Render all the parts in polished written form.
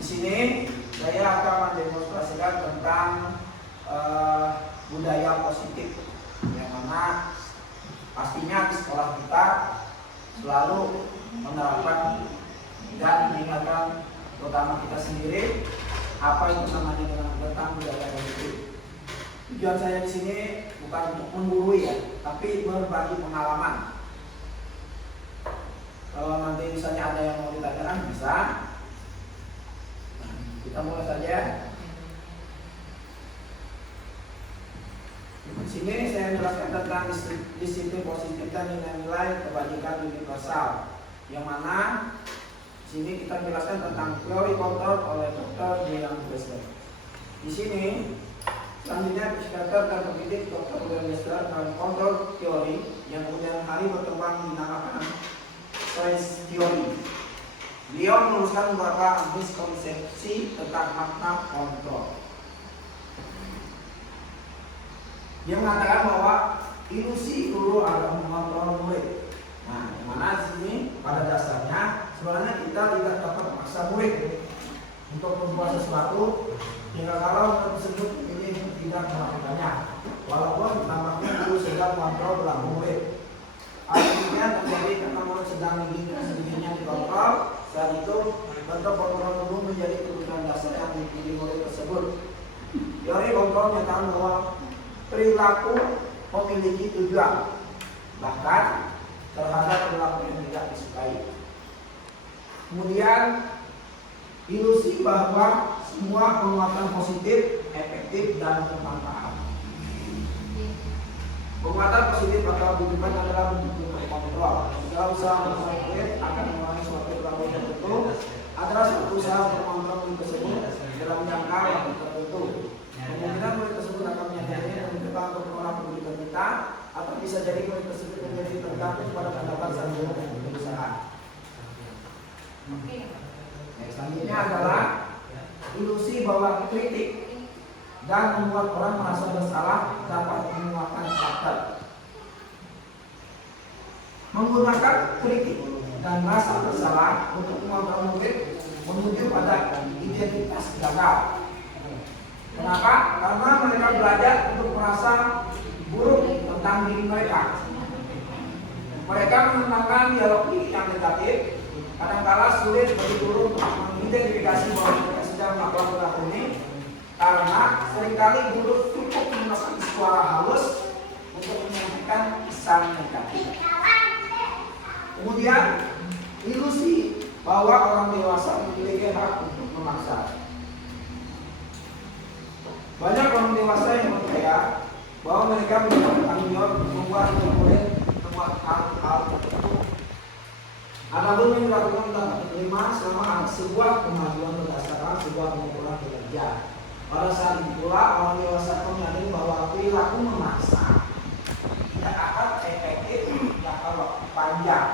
Di sini saya akan mendemonstrasikan tentang budaya positif, yang mana pastinya di sekolah kita selalu menerapkan dan mengingatkan terutama kita sendiri apa itu namanya tentang budaya positif. Tujuan saya di sini bukan untuk menggurui ya, tapi berbagi pengalaman. Kalau nanti misalnya ada yang mau ditanyakan bisa. Nah, kita mulai saja. Di sini saya menjelaskan tentang disiplin positif dan nilai-nilai kebajikan universal, yang mana di sini kita menjelaskan tentang teori kontrol oleh Dr. William Webster. Di sini selanjutnya psikiater dan pendidik Dr. William Webster dalam kontrol teori yang kemudian hari berkembang dinamakan Stress Theory. Beliau meluruskan beberapa miskonsepsi tentang makna kontrol. Dia mengatakan bahwa ilusi guru adalah mengontrol murid. Nah, yang mana di sini pada dasarnya sebenarnya kita tidak dapat memaksa murid untuk membuat sesuatu hingga kalau murid tersebut ini tidak melakukannya, walaupun tampaknya guru sedang mengontrol perilaku murid. Akhirnya terjadi karena murid sedang menginginkan sedikitnya dikontrol. Saat itu bentuk kontrol dulu menjadi kebutuhan dasar yang dimiliki murid tersebut. Teori kontrol menyatakan bahwa perilaku memiliki tujuan, bahkan terhadap perilaku yang tidak disukai. Kemudian ilusi bahwa semua penguatan positif, efektif dan bermanfaat. Penguatan positif atau bujukan adalah bentuk kontrol. Jika usaha menguasai akan mengurangi suatu perilaku tertentu, adalah suatu usaha untuk mengontrol murid tersebut dalam jangka waktu tertentu. Kemungkinan murid tersebut akan menyadarinya dan mencoba untuk menolak kebutuhan kita, atau bisa jadi murid tersebut menjadi tergantung pada pendapat sang guru dan perusahaan. Selanjutnya adalah ilusi bahwa kritik dan membuat orang merasa bersalah dapat menguatkan karakter. Menggunakan kritik dan rasa bersalah untuk mengontrol murid menuju pada identitas gagal. Kenapa? Karena mereka belajar untuk merasa buruk tentang diri mereka. Mereka menentangkan dialog yang negatif. Kadangkala sulit bagi guru untuk mengidentifikasi bahwa mereka sedang melakukan perilaku ini, karena seringkali guru cukup menggunakan suara halus untuk menyampaikan pesan negatif. Kemudian ilusi bahwa orang dewasa memiliki hak untuk memaksa. Banyak orang dewasa yang percaya bahwa mereka memiliki tanggung jawab untuk membuat murid membuat hal-hal tertentu. Adapun yang dilakukan dapat diterima selama ada sebuah kemajuan berdasarkan sebuah pengumpulan kinerja. Pada saat itu pula orang dewasa menyadari bahwa perilaku memaksa tidak akan efektif jangka waktu panjang,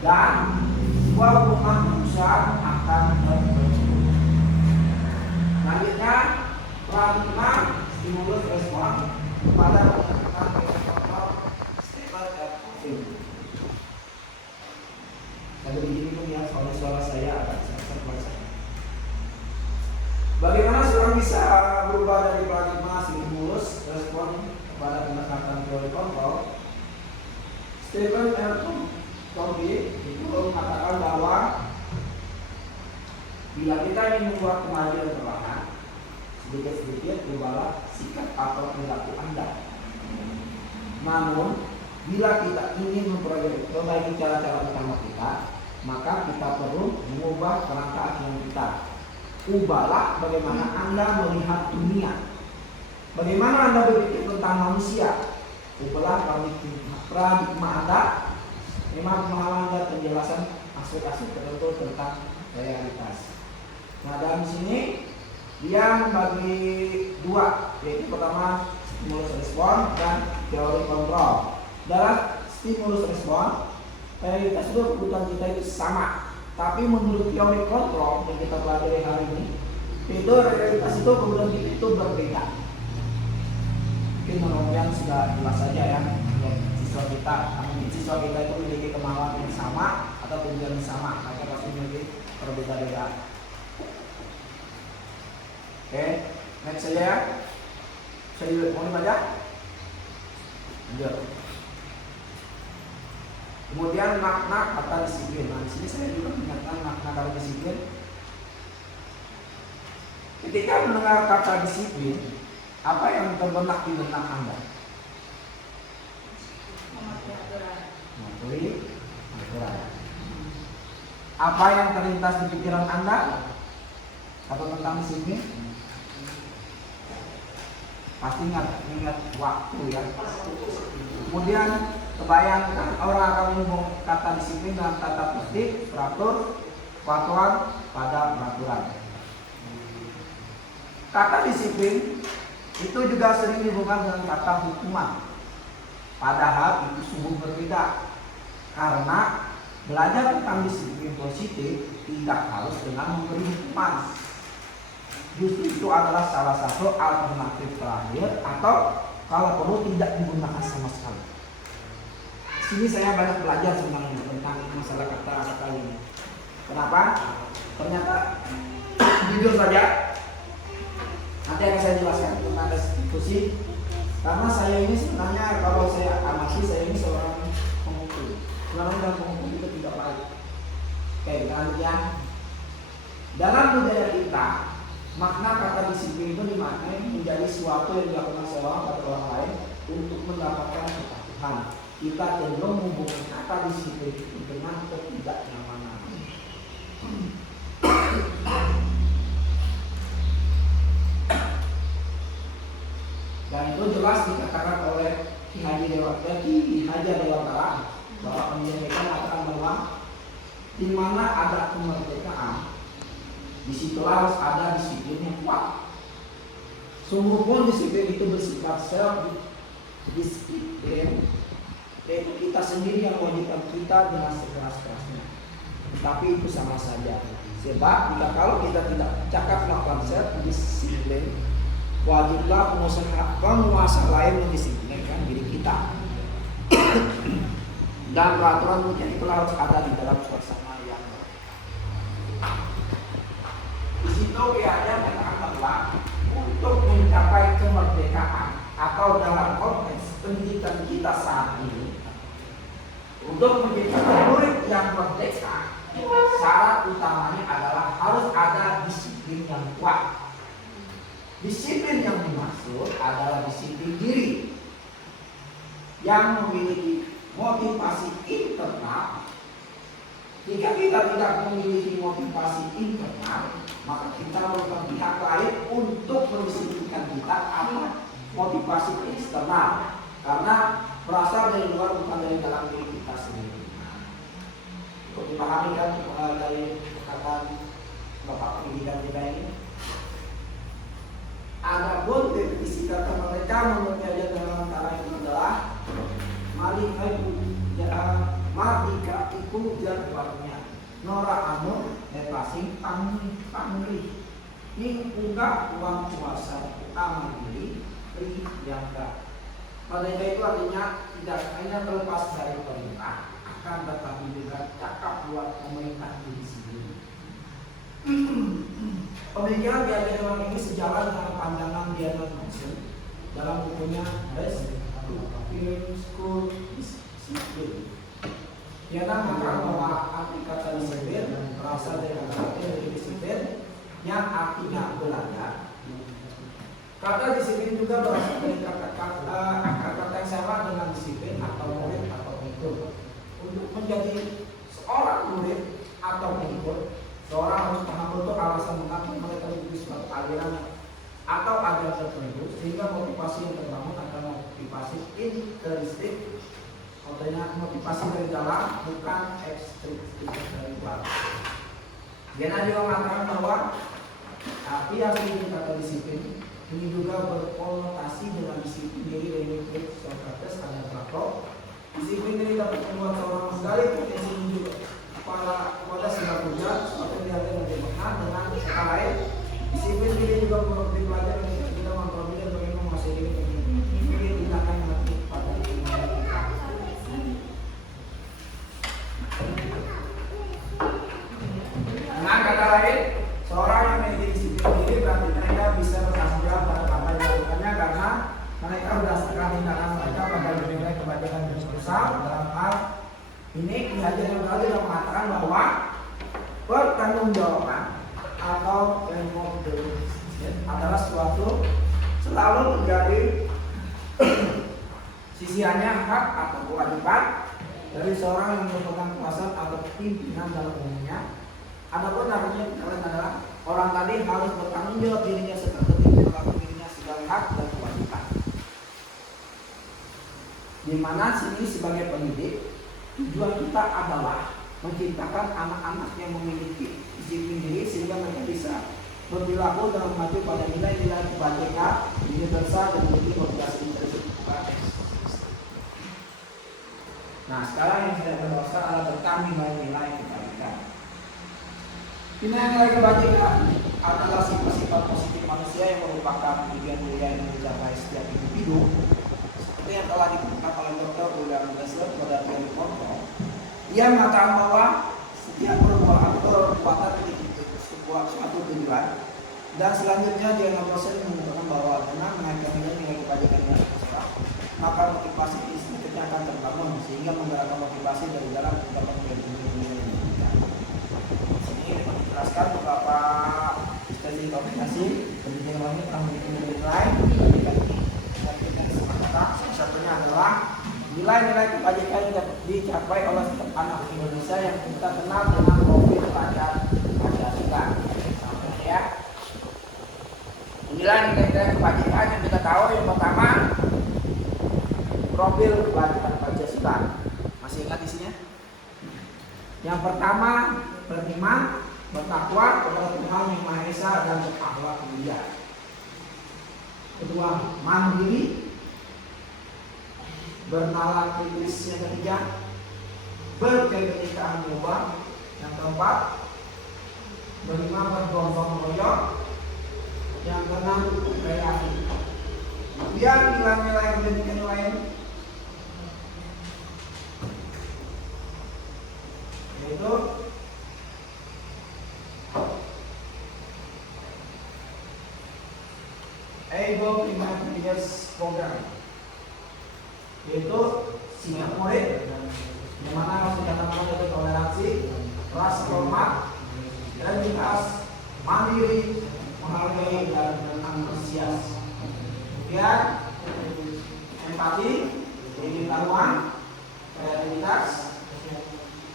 dan sebuah hubungan perusahaan akan berujung. Selanjutnya, paradigma stimulus respon pada pendekatan kontrol stable and. Ada begini pun ya, suara saya agak sesak. Bagaimana seorang bisa berubah dari paradigma stimulus respon kepada pendekatan teori kontrol? Stephen R. Covey itu mengatakan bahwa bila kita ingin membuat kemajuan perlahan, sedikit-sedikit berubahlah sikap atau perilaku Anda. Namun, bila kita ingin memperbaiki cara-cara utama kita, maka kita perlu mengubah kerangka acuan kita. Ubahlah bagaimana Anda melihat dunia, bagaimana Anda berpikir tentang manusia. Ubahlah paradigma Anda, pemahaman dan penjelasan aspek-aspek tertentu tentang realitas. Nah, dalam sini dia membagi dua, yaitu pertama stimulus respon dan teori kontrol. Dalam stimulus respon, realitas itu kebutuhan kita itu sama, tapi menurut teori kontrol yang kita pelajari hari ini, itu realitas itu kebutuhan kita itu berbeda. Mungkin mudah-mudahan sudah jelas saja ya, siswa kita itu memiliki kemauan yang sama atau tujuan yang sama, mereka pasti memiliki perbedaan. Oke, next saja ya. Saya mau dibaca? Lanjut. Kemudian makna kata disiplin. Nah, di sini saya juga mengingatkan makna kata disiplin. Ketika mendengar kata disiplin, apa yang terbenak di benak Anda? Mematuhi aturan. Apa yang terlintas di pikiran Anda atau tentang disiplin? Pasti ingat waktu ya. Kemudian kebayangkan orang akan menyebut kata disiplin dalam tata tertib, teratur, kepatuhan pada peraturan. Kata disiplin itu juga sering dihubungkan dengan kata hukuman. Padahal itu sungguh berbeda. Karena belajar tentang disiplin positif tidak harus dengan memberi hukuman. Justru itu adalah salah satu alternatif terakhir atau kalau perlu tidak digunakan sama sekali. Sini saya banyak belajar sebenarnya tentang masalah kata-kata ini. Kenapa? Ternyata jujur saja nanti akan saya jelaskan tentang restitusi. Karena saya ini sebenarnya kalau saya amati saya ini seorang penghukum. Sebenarnya dalam penghukum itu tidak baik. Oke, kemudian dalam budaya kita makna kata disiplin itu dimaknai menjadi suatu yang dilakukan seorang pada orang lain untuk mendapatkan kepatuhan. Kita cenderung menghubungkan kata disiplin itu dengan ketidaknyamanan. Dan itu jelas dikatakan oleh Ki Haji Dewantara bahwa pendidikan mengatakan bahwa di mana ada kemerdekaan, disitulah harus ada disiplin yang kuat. Sungguh pun disiplin itu bersifat self-disiplin, yaitu kita sendiri yang mewajibkan kita dengan sekeras-kerasnya. Tetapi itu sama saja. Sebab jika kalau kita tidak cakap melakukan self-disiplin, wajiblah penguasa lain mendisiplinkan diri kita. Dan peraturan demikian itulah harus ada di dalam suasana yang di situ ada mengatakan bahwa untuk mencapai kemerdekaan atau dalam konteks pendidikan kita saat ini, untuk menjadi murid yang merdeka, syarat utamanya adalah harus ada disiplin yang kuat. Disiplin yang dimaksud adalah disiplin diri yang memiliki motivasi internal. Jika kita tidak memiliki motivasi internal, maka kita memerlukan pihak lain untuk mendisiplinkan kita apa motivasi eksternal, karena berasal dari luar bukan dari dalam diri kita sendiri. Untuk dipahami kan dari perkataan Bapak pendidikan kita ini. Adapun definisi kata mereka menurut kajian dalam antara itu adalah mardika iku jadwalnya nora anu pasing pamrih ing unggah uang kuasa amrih riyangka. Merdeka itu artinya tidak hanya terlepas dari perintah, akan tetapi juga cakap buat pemerintah diri sendiri. Pemikiran Biada Dewan ini sejalan dengan pandangan Biada Mansur dalam bukunya Film School Disiplin. Biada mengatakan bahwa arti kata disiplin berasal dari kata disiplin yang artinya belajar. Kata disiplin juga berasal dari kata yang sama dengan disiplin atau murid atau pengikut. Untuk menjadi seorang murid atau pengikut, seorang harus paham betul alasan mengapa mereka mengikuti suatu aliran atau ajaran tertentu, sehingga motivasi yang terbangun adalah motivasi intrinsik, artinya motivasi dari dalam, bukan ekstrinsik dari luar. Dia juga mengatakan bahwa arti asli kata disiplin ini juga berkonotasi dengan disiplin diri dari Socrates dan Plato. Disiplin ini dapat membuat seorang menggali potensi juga pada segala hujan seperti yang lebih benar dengan kata lain. Disiplin diri juga perlu dipelajari untuk kita memperoleh bagaimana menguasai diri ini tindakan yang lebih pada diri kita. Dengan kata lain, seorang yang memiliki disiplin diri berarti mereka bisa mengatakan bahwa pertanggungjawaban atau adalah suatu selalu menjadi sisiannya hak atau kewajiban dari seorang yang merupakan kuasa atau pimpinan dalam umumnya. Adapun artinya adalah orang tadi harus bertanggung jawab dirinya serta perilaku dirinya sebagai hak dan kewajiban. Di mana sini sebagai pendidik tujuan kita adalah menciptakan anak-anak yang memiliki disiplin diri sehingga mereka bisa berperilaku dalam mengacu pada nilai-nilai kebajikan, universal dan memiliki motivasi intrinsikkebajikan. Nah, sekarang yang saya berdosa adalah tentang nilai-nilai kebajikan. Nilai-nilai kebajikan adalah sifat-sifat positif manusia yang merupakan tujuan-tujuan yang dicapai setiap individu. Seperti yang telah dikatakan oleh Dr. William Glasser pada teori kontrol. Ia mengatakan bahwa setiap perbuatan itu sebuah suatu tujuan. Dan selanjutnya dia mengatakan bahwa dengan menaikkan nilai kebajikan yang seseorang, maka motivasi sedikitnya akan terbangun sehingga menggerakkan motivasi dari dalam mencapai nilai-nilai yang diinginkan. Sini dijelaskan beberapa strategi komunikasi pendidikan ini telah memiliki nilai kebajikan ini. Salah satunya adalah nilai-nilai kebajikan yang dicapai oleh setiap anak Indonesia yang kita kenal dengan profil pelajar Pancasila. Contohnya ya, nilai-nilai kebajikan yang kita tahu yang pertama profil pelajar Pancasila. Masih ingat isinya? Yang pertama beriman, bertakwa kepada Tuhan Yang Maha Esa dan berakhlak mulia. Kedua, mandiri, bernalar kritis. Yang ketiga, berkebenekaan jiwa. Yang keempat, berlima bergotong royong. Yang keenam, kreatif. Kemudian nilai-nilai pendidikan lain yaitu Able Primaries Program, yaitu Singapura yang mana harus dikatakan yaitu toleransi, rasa hormat, identitas, mandiri, menghargai dan antusias. Kemudian empati, pengetahuan, kreativitas,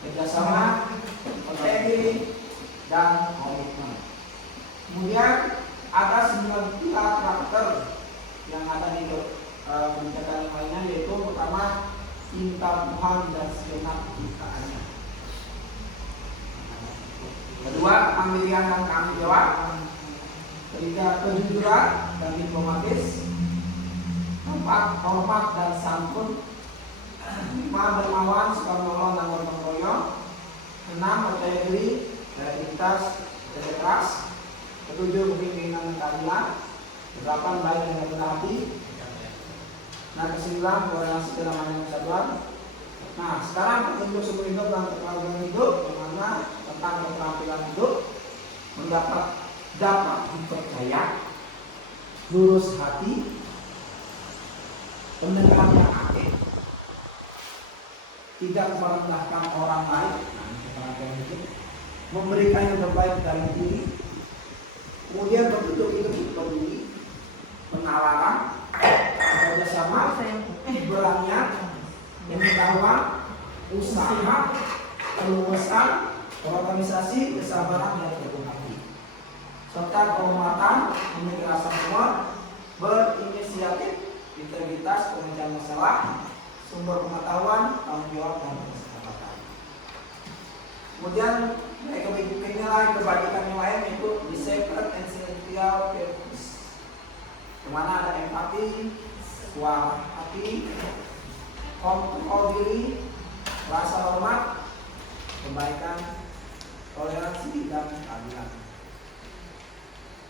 kerjasama, percaya diri, dan komitmen. Kemudian ada 9 pilar karakter yang ada di kebijakan yang lainnya, yaitu pertama cinta Tuhan dan segenap ciptaannya. Kedua, kemandirian dan tanggung jawab. Ketiga, kejujuran dan diplomatis. Keempat, hormat dan santun. 5, dermawan, suka menolong dan gotong royong. 6, percaya diri, kreativitas, kerja keras. 7, kepemimpinan dan keadilan. 8, baik dan rendah hati. Nah, 9, toleransi dalam hal persatuan. Nah, sekarang petunjuk seumur hidup dan keterampilan hidup, yang mana tentang keterampilan hidup dapat dipercaya, lurus hati, pendengar yang aktif, tidak merendahkan orang lain, memberikan yang terbaik dari diri, kemudian bentuk hidup peduli, penawaran, kerjasama, beranian, pengetahuan, usaha, keluasan, organisasi, kesabaran dan keteguhan hati, serta kehormatan, memiliki rasa humor, berinisiatif, integritas, pemecahan masalah, sumber pengetahuan, tanggung jawab dan kesepakatan. Kemudian nilai kebajikan yang lain yaitu sacred and celestial values, di mana ada empati, suara hati, kontrol diri, rasa hormat, kebaikan, toleransi dan keadilan.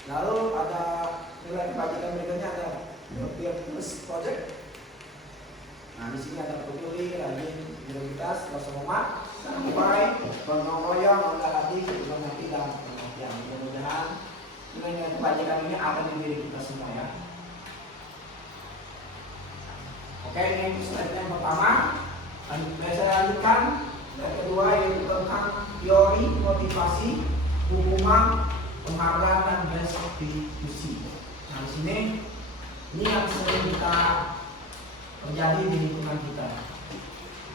Lalu ada nilai kebajikan berikutnya ada Virtuous Project. Nah, di sini ada peduli, rajin, integritas, rasa hormat, sampai gotong royong, rendah hati, mengerti dan pengertian. Mudah-mudahan nilai kebajikan ini ada di diri kita semua ya. Oke, ini slide yang pertama. Saya lanjutkan Yang kedua yaitu tentang teori, motivasi, hukuman, penghargaan dan restitusi. Nah di sini ini yang sering kita terjadi di lingkungan kita.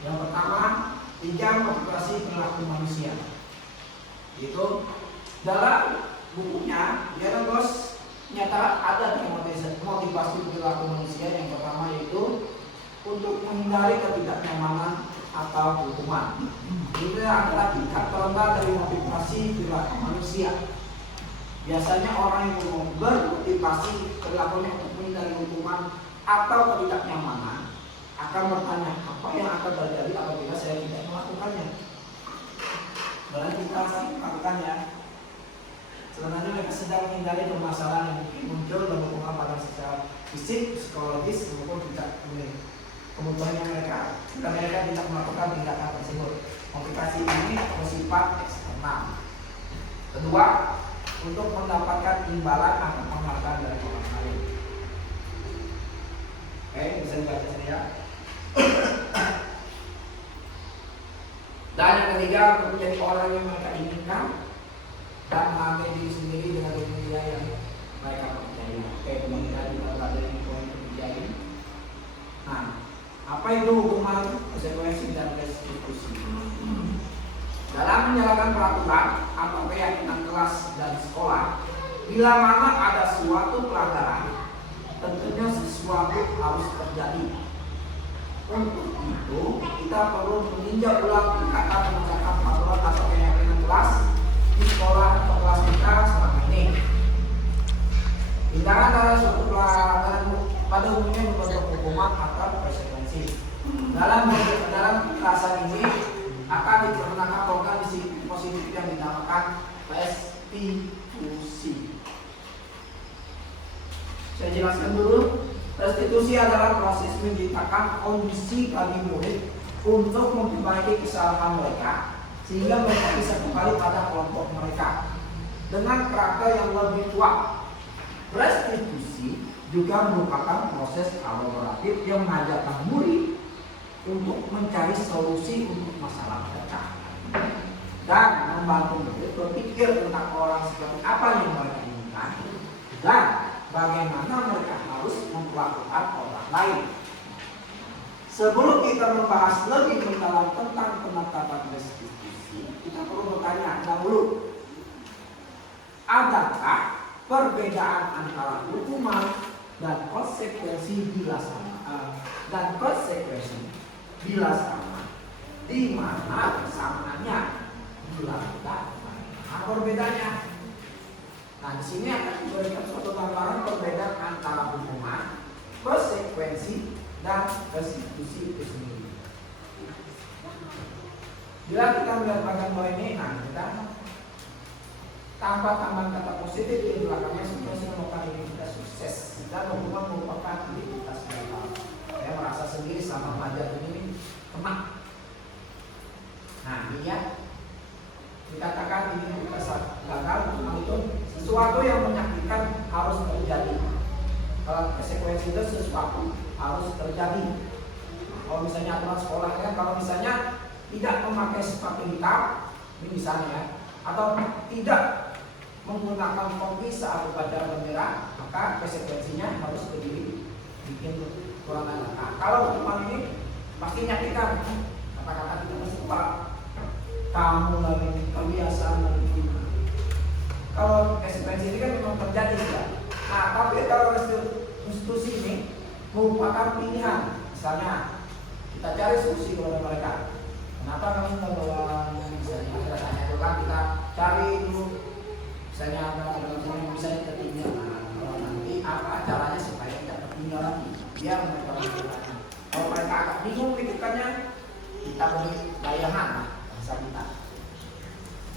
Yang pertama, 3 motivasi perilaku manusia. Itu dalam bukunya Dialogos nyata ada 3 motivasi perilaku manusia. Yang pertama yaitu untuk menghindari ketidaknyamanan atau hukuman. Itu adalah tingkat terendah dari motivasi perilaku manusia. Biasanya orang yang bermotivasi perilakunya untuk menghindari hukuman atau ketidaknyamanan akan bertanya, apa yang akan terjadi apabila saya tidak melakukannya? Berarti kita sering melakukannya. Sebenarnya mereka sedang menghindari permasalahan yang mungkin muncul dan berpengaruh pada secara fisik, psikologis maupun tidak kebutuhannya mereka. Jika mereka tidak melakukan tindakan tersebut, motivasi ini bersifat eksternal. Kedua, untuk mendapatkan imbalan atau penghargaan dari orang lain. Oke, bisa dibaca sini ya. Dan yang ketiga, untuk menjadi orang yang mereka inginkan dan menghargai diri sendiri dengan dunia yang mereka percaya. Oke, kemudian kita berada di poin ketiga ini. Nah, apa itu hukuman, konsekuensi dan restitusi? Dalam menjalankan peraturan atau keyakinan kelas dan sekolah, bila mana ada suatu pelanggaran, tentunya sesuatu harus terjadi. Untuk itu, kita perlu meninjau ulang tingkatan penegakan peraturan atau keyakinan kelas di sekolah atau kelas kita selama ini. Tindakan dalam suatu pelanggaran pada umumnya membentuk hukuman atau konsekuensi. Dalam kekerasan ini akan dikenakan program positif yang dinamakan restitusi. Saya jelaskan dulu. Restitusi adalah proses menciptakan kondisi bagi murid untuk memperbaiki kesalahan mereka sehingga mereka bisa kembali pada kelompok mereka dengan karakter yang lebih kuat. Restitusi juga merupakan proses kolaboratif yang mengajarkan murid untuk mencari solusi untuk masalah mereka dan membantu murid berpikir tentang orang seperti apa yang mereka inginkan dan bagaimana mereka harus memperlakukan orang lain. Sebelum kita membahas lebih mendalam tentang penetapan restitusi, kita perlu bertanya dahulu, adakah perbedaan antara hukuman dan konsekuensi bila sama? Di mana kesamaannya? Bila tidak, apa perbedaannya? Nah, di sini akan diberikan suatu gambaran perbedaan antara hukuman, konsekuensi, dan restitusi itu sendiri. Bila kita melihat bagian bawah ini, nah kita tanpa tambahan kata positif di belakangnya situasi merupakan identitas sukses dan hukuman merupakan identitas gagal. Saya merasa sendiri selama belajar ini kena. Nah, ini ya. Dikatakan ini kita gagal, itu sesuatu yang menyakitkan harus terjadi. Kalau konsekuensi itu sesuatu harus terjadi. Kalau misalnya aturan sekolah kan, kalau misalnya tidak memakai sepatu hitam, ini misalnya ya, atau tidak menggunakan topi saat upacara bendera, maka konsekuensinya harus bikin kurang ajar. Nah, kalau hukuman ini pasti menyakitkan. Kata-kata kita mesti pak. Kamu lagi kebiasaan lagi. Kalau konsekuensi ini kan memang terjadi ya. Nah, tapi kalau restitusi ini merupakan pilihan. Misalnya kita cari solusi kepada mereka. Kenapa kamu tidak bawa misalnya kita tanya dulu kan, kita cari dulu. Misalnya ada yang bisa tertinggal. Nah, kalau nanti apa caranya supaya tidak tertinggal lagi? Biar mereka lagi. Kalau mereka agak bingung pikirkannya, kita beri bayangan. Kita.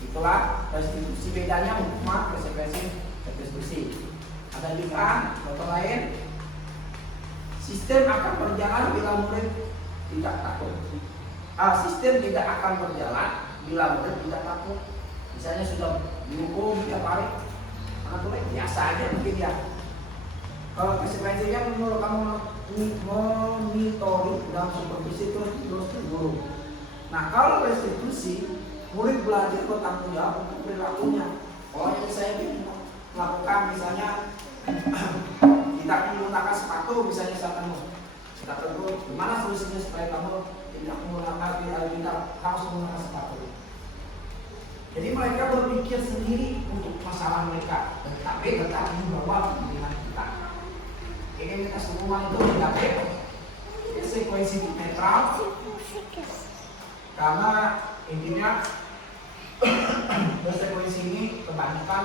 Itulah restitusi, bedanya hukuman, konsekuensi, restitusi. Ada juga contoh lain, sistem akan berjalan bila murid tidak takut. Sistem tidak akan berjalan bila murid tidak takut. Misalnya sudah dihukum tiap hari, anak murid biasa aja mungkin ya. Kalau konsekuensinya menurut kamu monitoring dan supervisi terus terguru. Nah, kalau restitusi, murid belajar bertanggung jawab untuk perilakunya. Oh, yang saya melakukan misalnya kita menggunakan sepatu, misalnya saat kamu kita tegur, gimana solusinya supaya kamu tidak menggunakan tidak harus menggunakan sepatu. Jadi mereka berpikir sendiri untuk masalah mereka, tapi tetap membawa pilihan kita. Ini kita semua itu mencapai konsekuensi netral, karena intinya konsekuensi ini kebanyakan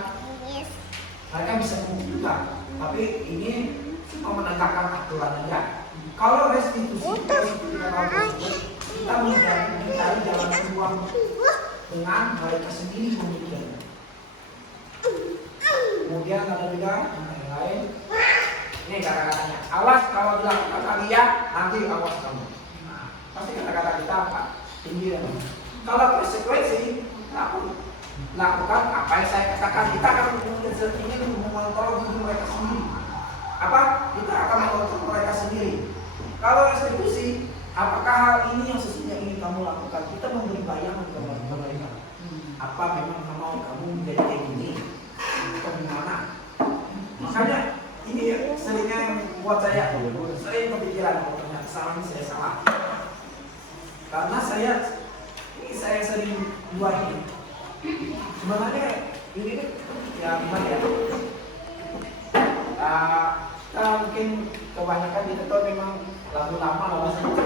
mereka bisa membuktikan, tapi ini cuma menegakkan aturan aja. Kalau restitusi kita mencari jalan keluar dengan mereka sendiri memikirkan. Kemudian ada juga yang lain. Ini kata-katanya. Awas kalau dilakukan kalian, nanti awas kamu. Nah, pasti kata-kata kita apa? Tinggi dan kalau konsekuensi, lakukan apa yang saya katakan. Kita akan ingin mengontrol diri mereka sendiri. Apa? Kita akan mengontrol mereka sendiri. Kalau restitusi, apakah hal ini yang sesungguhnya ingin kamu lakukan? Kita memberi bayangan kepada mereka. Apa memang mau kamu menjadi kayak gini? Atau gimana? Makanya ini seringnya yang buat saya sering kepikiran kalau ternyata salah ini saya salah. Karena saya sering buat ini. Sebenarnya ini ya gimana ya? Mungkin kebanyakan di Teton memang lagu lama saja.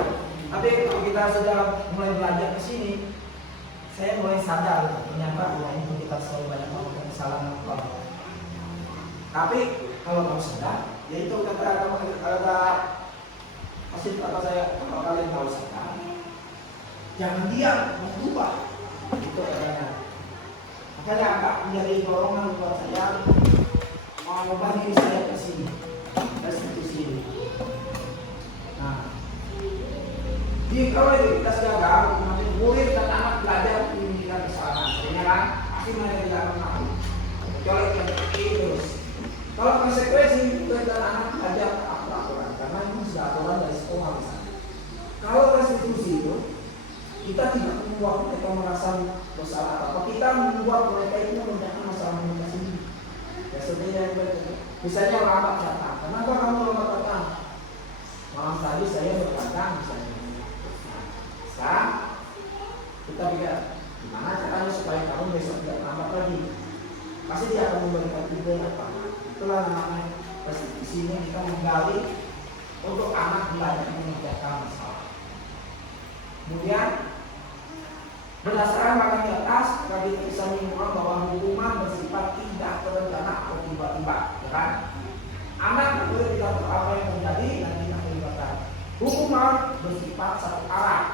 Tapi kalau kita sudah mulai belajar ke sini, saya mulai sadar ternyata ini kita selalu banyak melakukan kesalahan. Tapi kalau kamu sadar, yaitu kata pasti kata saya, kalau kalian tahu sadar, jangan diam, mengubah. Itu katanya. Makanya agak menjadi dorongan buat saya mau mengubah diri saya ke sini, restitusi ini. Nah, kalau kita gagal, murid dan anak belajar menunjukkan kesalahan, sebenarnya kan pasti mereka tidak akan tahu. Kecuali terus. Kalau konsekuensi murid dan anak belajar aturan, karena ini sudah aturan dari sekolah misalnya. Kalau restitusi itu kita tidak membuat mereka merasa bersalah atau kita membuat mereka itu mengerjakan masalah mereka sendiri. Ya sebenarnya misalnya lambat datang. Kenapa kamu lambat datang? Malam tadi saya berdatang misalnya. Sekarang kita pikir gimana caranya supaya kamu besok tidak lambat lagi. Pasti dia akan memberikan ide apa. Itulah namanya restitusi ini, kita menggali untuk anak belajar mengerjakan masalah. Kemudian berdasarkan makna di atas, kita bisa menyimpulkan bahwa hukuman bersifat tidak terencana atau tiba-tiba, ya kan? Anak boleh tidak tahu apa yang terjadi dan tidak terlibatkan. Hukuman bersifat satu arah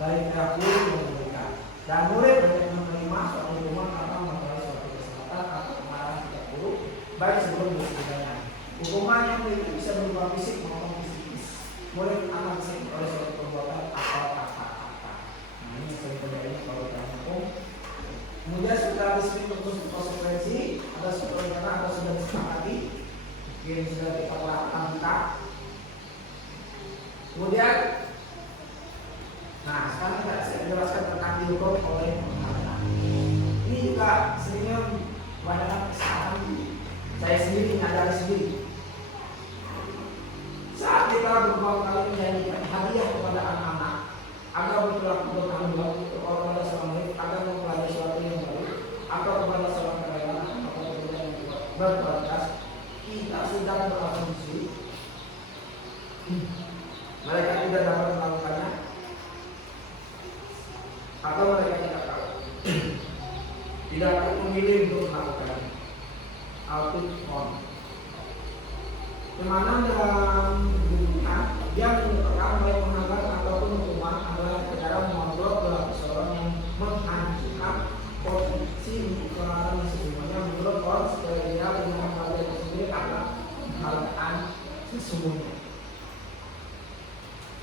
dari pihak guru dan mereka. Dan murid boleh menerima suatu hukuman atau memperoleh suatu kesempatan atau kemarahan tidak buruk, baik sebelum bersebutnya. Hukuman yang bisa berupa fisik maupun psikis. Murid anak bisa memperoleh suatu perbuatan atau kata-kata. Nah ini sering terjadi kalau dalam hukum. Kemudian setelah disebut konsekuensi, ada suatu rencana, ada sudah disepakati, yang sudah kita lakukan kita. Kemudian, nah sekarang saya jelaskan tentang dihukum oleh pengadilan. Ini juga seringnya kebanyakan kesalahan saya sendiri menyadari sendiri. Saat kita beberapa kali menjanjikan hadiah kepada anak-anak agar berperilaku bertanggung jawab kepada seorang murid, agar mempelajari sesuatu yang baru, atau kepada seorang karyawan atau pekerja yang berkualitas, kita sudah berasumsi mereka tidak dapat melakukannya, atau mereka tidak tahu, tidak akan memilih untuk melakukannya. Output on. Kemana dalam dunia yang menyebabkan baik penghargaan ataupun hukuman adalah cara mengontrol perilaku seorang yang menghancurkan posisi keselamatan yang sesungguhnya menurut orang supaya dia dengan kalian sendiri adalah penghargaan sesungguhnya.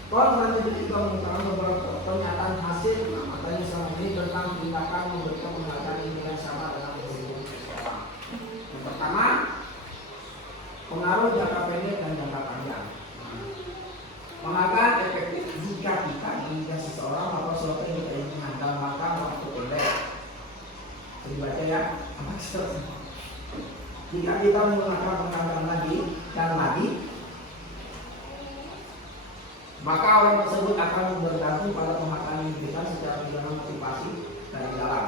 Tuhan selanjutnya juga mengungkapkan beberapa pernyataan hasil matanya selama ini tentang tindakan memberikan penghargaan yang sama dalam kehidupan seseorang. Yang pertama, pengaruh jangka pendek dan jangka panjang. Penghargaan efektif jika kita menginginkan seseorang atau sesuatu yang kita Dibaca ya. Jika kita menggunakan penghargaan lagi dan lagi, maka orang tersebut akan bergantung pada penghargaan yang diberikan secara tidak motivasi dari dalam.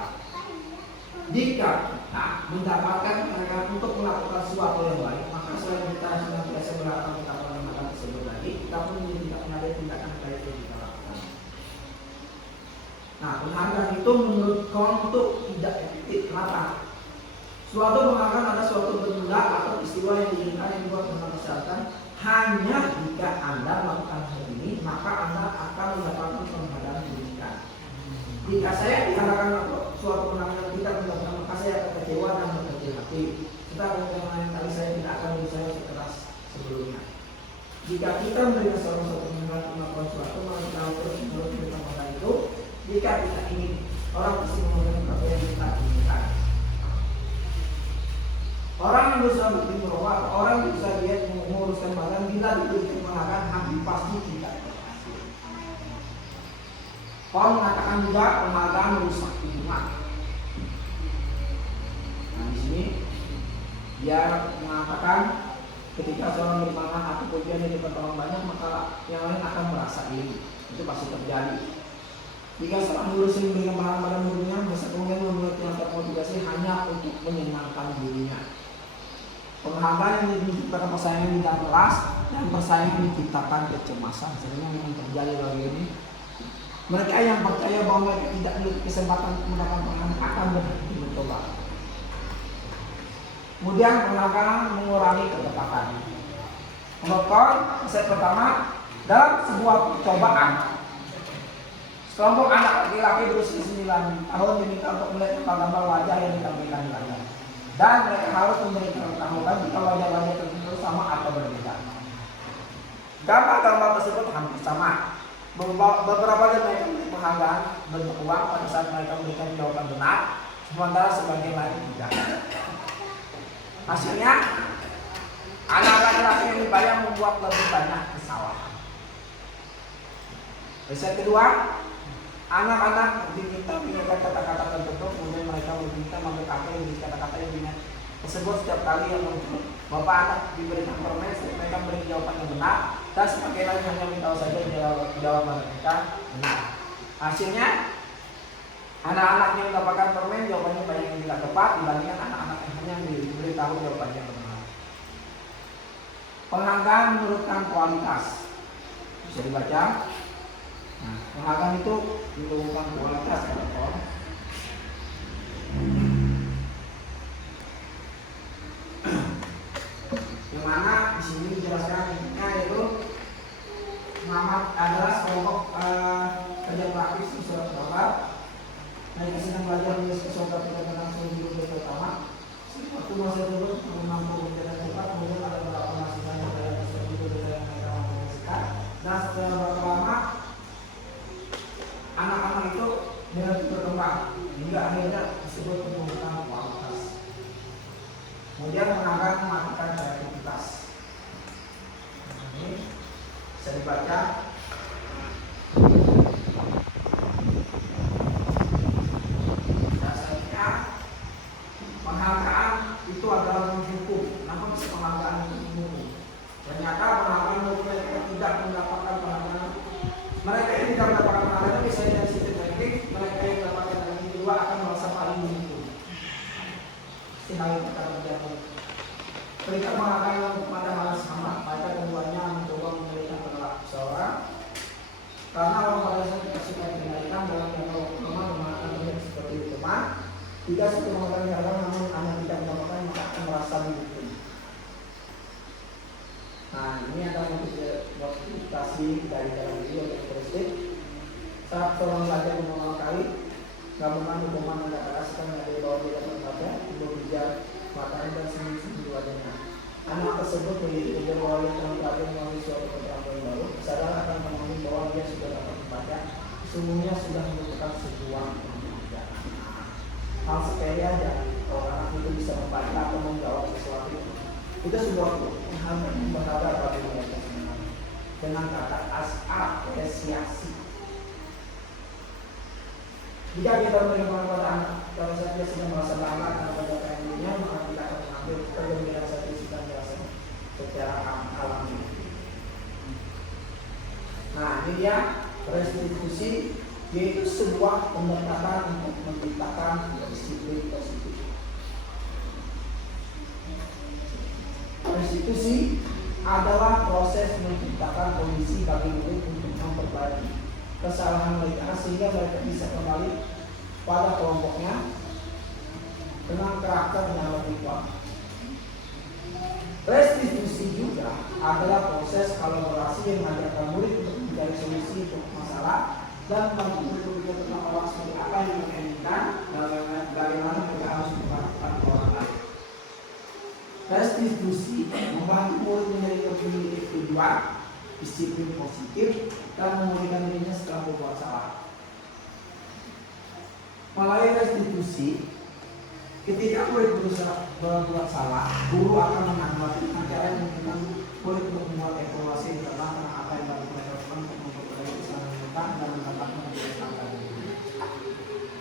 Jika kita mendapatkan penghargaan untuk melakukan sesuatu yang baik, maka selain kita senantiasa berharap kita penghargaan tersebut lagi, kita pun tidak ada tindakan baik yang kita lakukan. Nah, penghargaan itu menurut Kong tidak efektif. Kenapa? Suatu penghargaan ada suatu benda atau istilah yang diinginkan yang dibuat berdasarkan hanya jika Anda melakukan hal ini, maka Anda akan mendapatkan penghargaan yang diinginkan. Jika saya diharapkan suatu penghargaan tidak mendapatkan, maka saya akan kecewa dan berkecil hati. Tetapi yang lain kali saya tidak akan berusaha sekeras sebelumnya. Jika kita memberikan suatu penghargaan melakukan suatu, maka kita harus terus memberikan penghargaan itu. Jika kita ingin orang pasti memberikan apa yang kita inginkan. Orang yang berusaha bikin merokok, orang yang berusaha diet menguruskan badan, bila diberikan penghargaan habis pasti tidak berhasil. Orang mengatakan juga penghargaan merusak hubungan. Nah di sini dia mengatakan ketika seorang berpenghargaan atau pujian yang dapat orang banyak, maka yang lain akan merasa iri. Itu pasti terjadi. Jika seorang guru sering memberikan penghargaan pada muridnya, bisa kemudian membuat yang termotivasi hanya untuk menyenangkan dirinya. Penghargaan yang ditunjuk pada persaingan tidak keras dan persaingan menciptakan kecemasan. Sebenarnya yang terjadi lagi ini. Mereka yang percaya bahwa mereka tidak memiliki kesempatan untuk mendapatkan penghargaan akan berhenti mencoba. Kemudian penghargaan mengurangi ketepatan. Menurut konsep pertama, dalam sebuah percobaan, sekelompok anak laki-laki berusia 9 tahun diminta untuk melihat gambar wajah yang ditampilkan di layar. Dan mereka harus memberitahukan jika wajah-wajah tertentu sama atau berbeda. Gambar-gambar tersebut hampir sama. Beberapa dari mereka memberi penghargaan bentuk uang pada saat mereka memberikan jawaban benar, sementara sebagian lain tidak. Hasilnya, anak laki-laki yang dibayar membuat lebih banyak kesalahan. Riset kedua, anak-anak diminta mengingat kata-kata tertentu, kemudian mereka meminta apa yang di kata-kata yang diingat tersebut setiap kali yang muncul. Bapak anak diberikan permen, mereka memberi jawaban yang benar, dan sebagian lain hanya minta saja jawaban mereka benar. Hasilnya, anak-anak yang mendapatkan permen jawabannya banyak yang tidak tepat dibandingkan anak-anak yang hanya diberitahu jawabannya yang benar. Penghargaan menurunkan kualitas. Bisa dibaca. Nah, penghargaan itu menurunkan kualitas teman-teman. Yang mana di sini dijelaskan yaitu Muhammad adalah sekelompok kerja praktis di surat kabar. Mereka sedang belajar menulis kesobat tentang sumber terutama. Waktu masa tersebut mampu berjalan cepat, kemudian ada beberapa masukan yang dalam tersebut yang mereka mampu menjelaskan. Dan setelah berapa lama anak-anak itu dengan berkembang hingga akhirnya disebut pembentukan kualitas. Kemudian penghargaan mematikan kreativitas. Ini bisa dibaca. Dasarnya penghargaan itu adalah menghukum. Kenapa bisa penghargaan itu menghukum? Ternyata penghargaan mereka tidak mendapatkan penghargaan. Mereka yang tidak mendapatkan penghargaan misalnya dari sisi teknik, mereka yang mendapatkan yang kedua akan merasa paling menghukum. Pasti hal yang akan terjadi. Ketika penghargaan kepada hal sama, mereka keduanya mencoba memberikan penolak seorang karena orang pada saat dikasih kendalikan dalam jangka waktu lama menggunakan banyak seperti itu teman. Tidak satu penghargaan gagal namun hanya tidak mendapatkan maka akan merasa dihukum. Nah ini adalah motivasi dari dalam diri untuk terusik. Saat seorang belajar mengenal kali, gabungan hukuman yang tidak keras akan menjadi bahwa dia dapat membaca, bekerja, matanya dan seni-seni wajahnya. Anak tersebut memiliki tujuan bahwa dia telah belajar melalui suatu keterampilan baru. Sadar akan mengalami bahwa dia sudah dapat membaca, sesungguhnya sudah merupakan sebuah pekerjaan. Hal sepele aja, kalau anak itu bisa membaca atau menjawab sesuatu, itu sebuah hal yang berharga bagi mereka semua. Dengan kata apresiasi. Jika kita memberikan kepada anak, kalau saja sudah merasa bangga karena banyakkan dirinya, maka kita akan mengambil perbedaan sertifikat jasa secara alami. Nah, ini dia restitusi, yaitu sebuah pendekatan untuk menciptakan disiplin positif. Restitusi adalah proses menciptakan kondisi bagi murid untuk memperbaiki kesalahan mereka sehingga mereka bisa kembali pada kelompoknya dengan karakter yang lebih kuat. Restitusi juga adalah proses kolaborasi yang mengajarkan murid untuk mencari solusi untuk masalah dan membantu murid untuk mengetahui seperti apa yang mereka inginkan dan bagaimana mereka harus memperlakukan orang lain. Restitusi membantu murid menjadi lebih individual, disiplin positif, dan memulihkan dirinya setelah berbuat salah. Melalui restitusi, ketika murid berusaha berbuat salah, guru akan menanggapi cara yang memungkinkan murid untuk membuat evaluasi tentang apa yang baru mereka lakukan untuk memperbaiki kesalahan mereka dan mendapatkan kesempatan.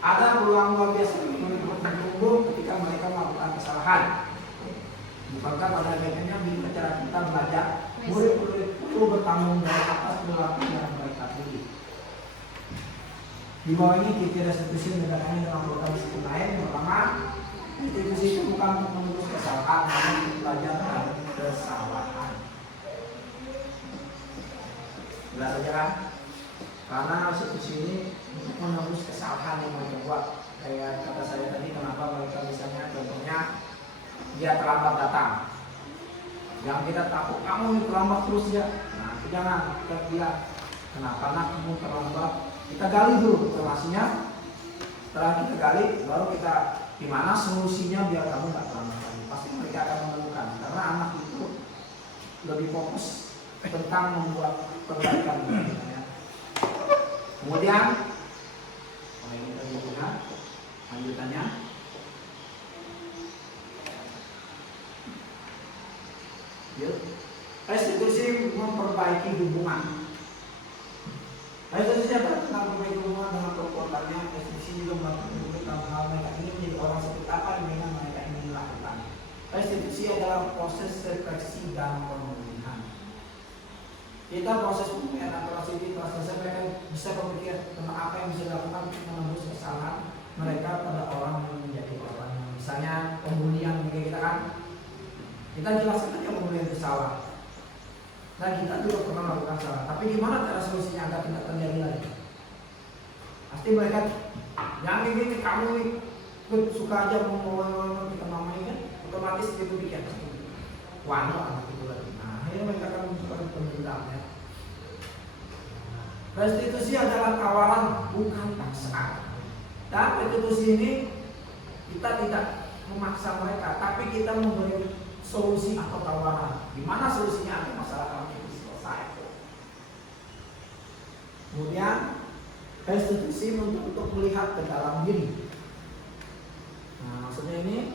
Ada peluang luar biasa bagi murid untuk bertumbuh ketika mereka melakukan kesalahan. Bukankah pada akhirnya bila cara kita belajar, murid-murid perlu bertanggung jawab atas perilaku yang mereka pilih. Di bawah ini kita restitusi mendekatkan dalam program disiplin lain. Yang pertama, restitusi itu bukan untuk menembus kesalahan, namun untuk belajar dari kesalahan. Jelas saja kan? Karena restitusi ini untuk menembus kesalahan yang mereka buat. Kayak kata saya tadi, kenapa mereka misalnya contohnya dia terlambat datang. Yang kita takut kamu ini terlambat terus ya. Nah, jangan kita bilang kenapa nak kamu terlambat. Kita gali dulu informasinya. Setelah kita gali, baru kita gimana solusinya biar kamu nggak terlambat lagi. Pasti mereka akan menemukan. Karena anak itu lebih fokus tentang membuat perbaikan. Ya. Kemudian, ini kita lihat lanjutannya. Restitusi memperbaiki hubungan. Restitusi adalah tentang memperbaiki hubungan dengan perbuatannya. Restitusi juga membantu dalam hal mereka ini menjadi orang seperti apa yang mereka ingin lakukan. Restitusi adalah proses refleksi dan pemulihan. Kita proses pemulihan antara sini selesai mereka bisa berpikir tentang apa yang bisa dilakukan untuk menembus kesalahan mereka pada orang yang menjadi orang. Misalnya pembulian kita kan. Kita jelaskan aja pembulian itu salah. Nah kita juga pernah melakukan salah. Tapi gimana cara solusinya agar tidak terjadi lagi? Pasti mereka jangan gini kamu nih suka aja mau kita namanya kan otomatis itu pikir wah anak itu lagi. Nah ini mereka akan mencari pendendam ya. Restitusi adalah tawaran bukan paksaan. Dan restitusi ini kita tidak memaksa mereka, tapi kita memberi solusi atau tawaran. Gimana solusinya agar masalah kami itu selesai. Kemudian restitusi untuk melihat ke dalam diri. Nah, maksudnya ini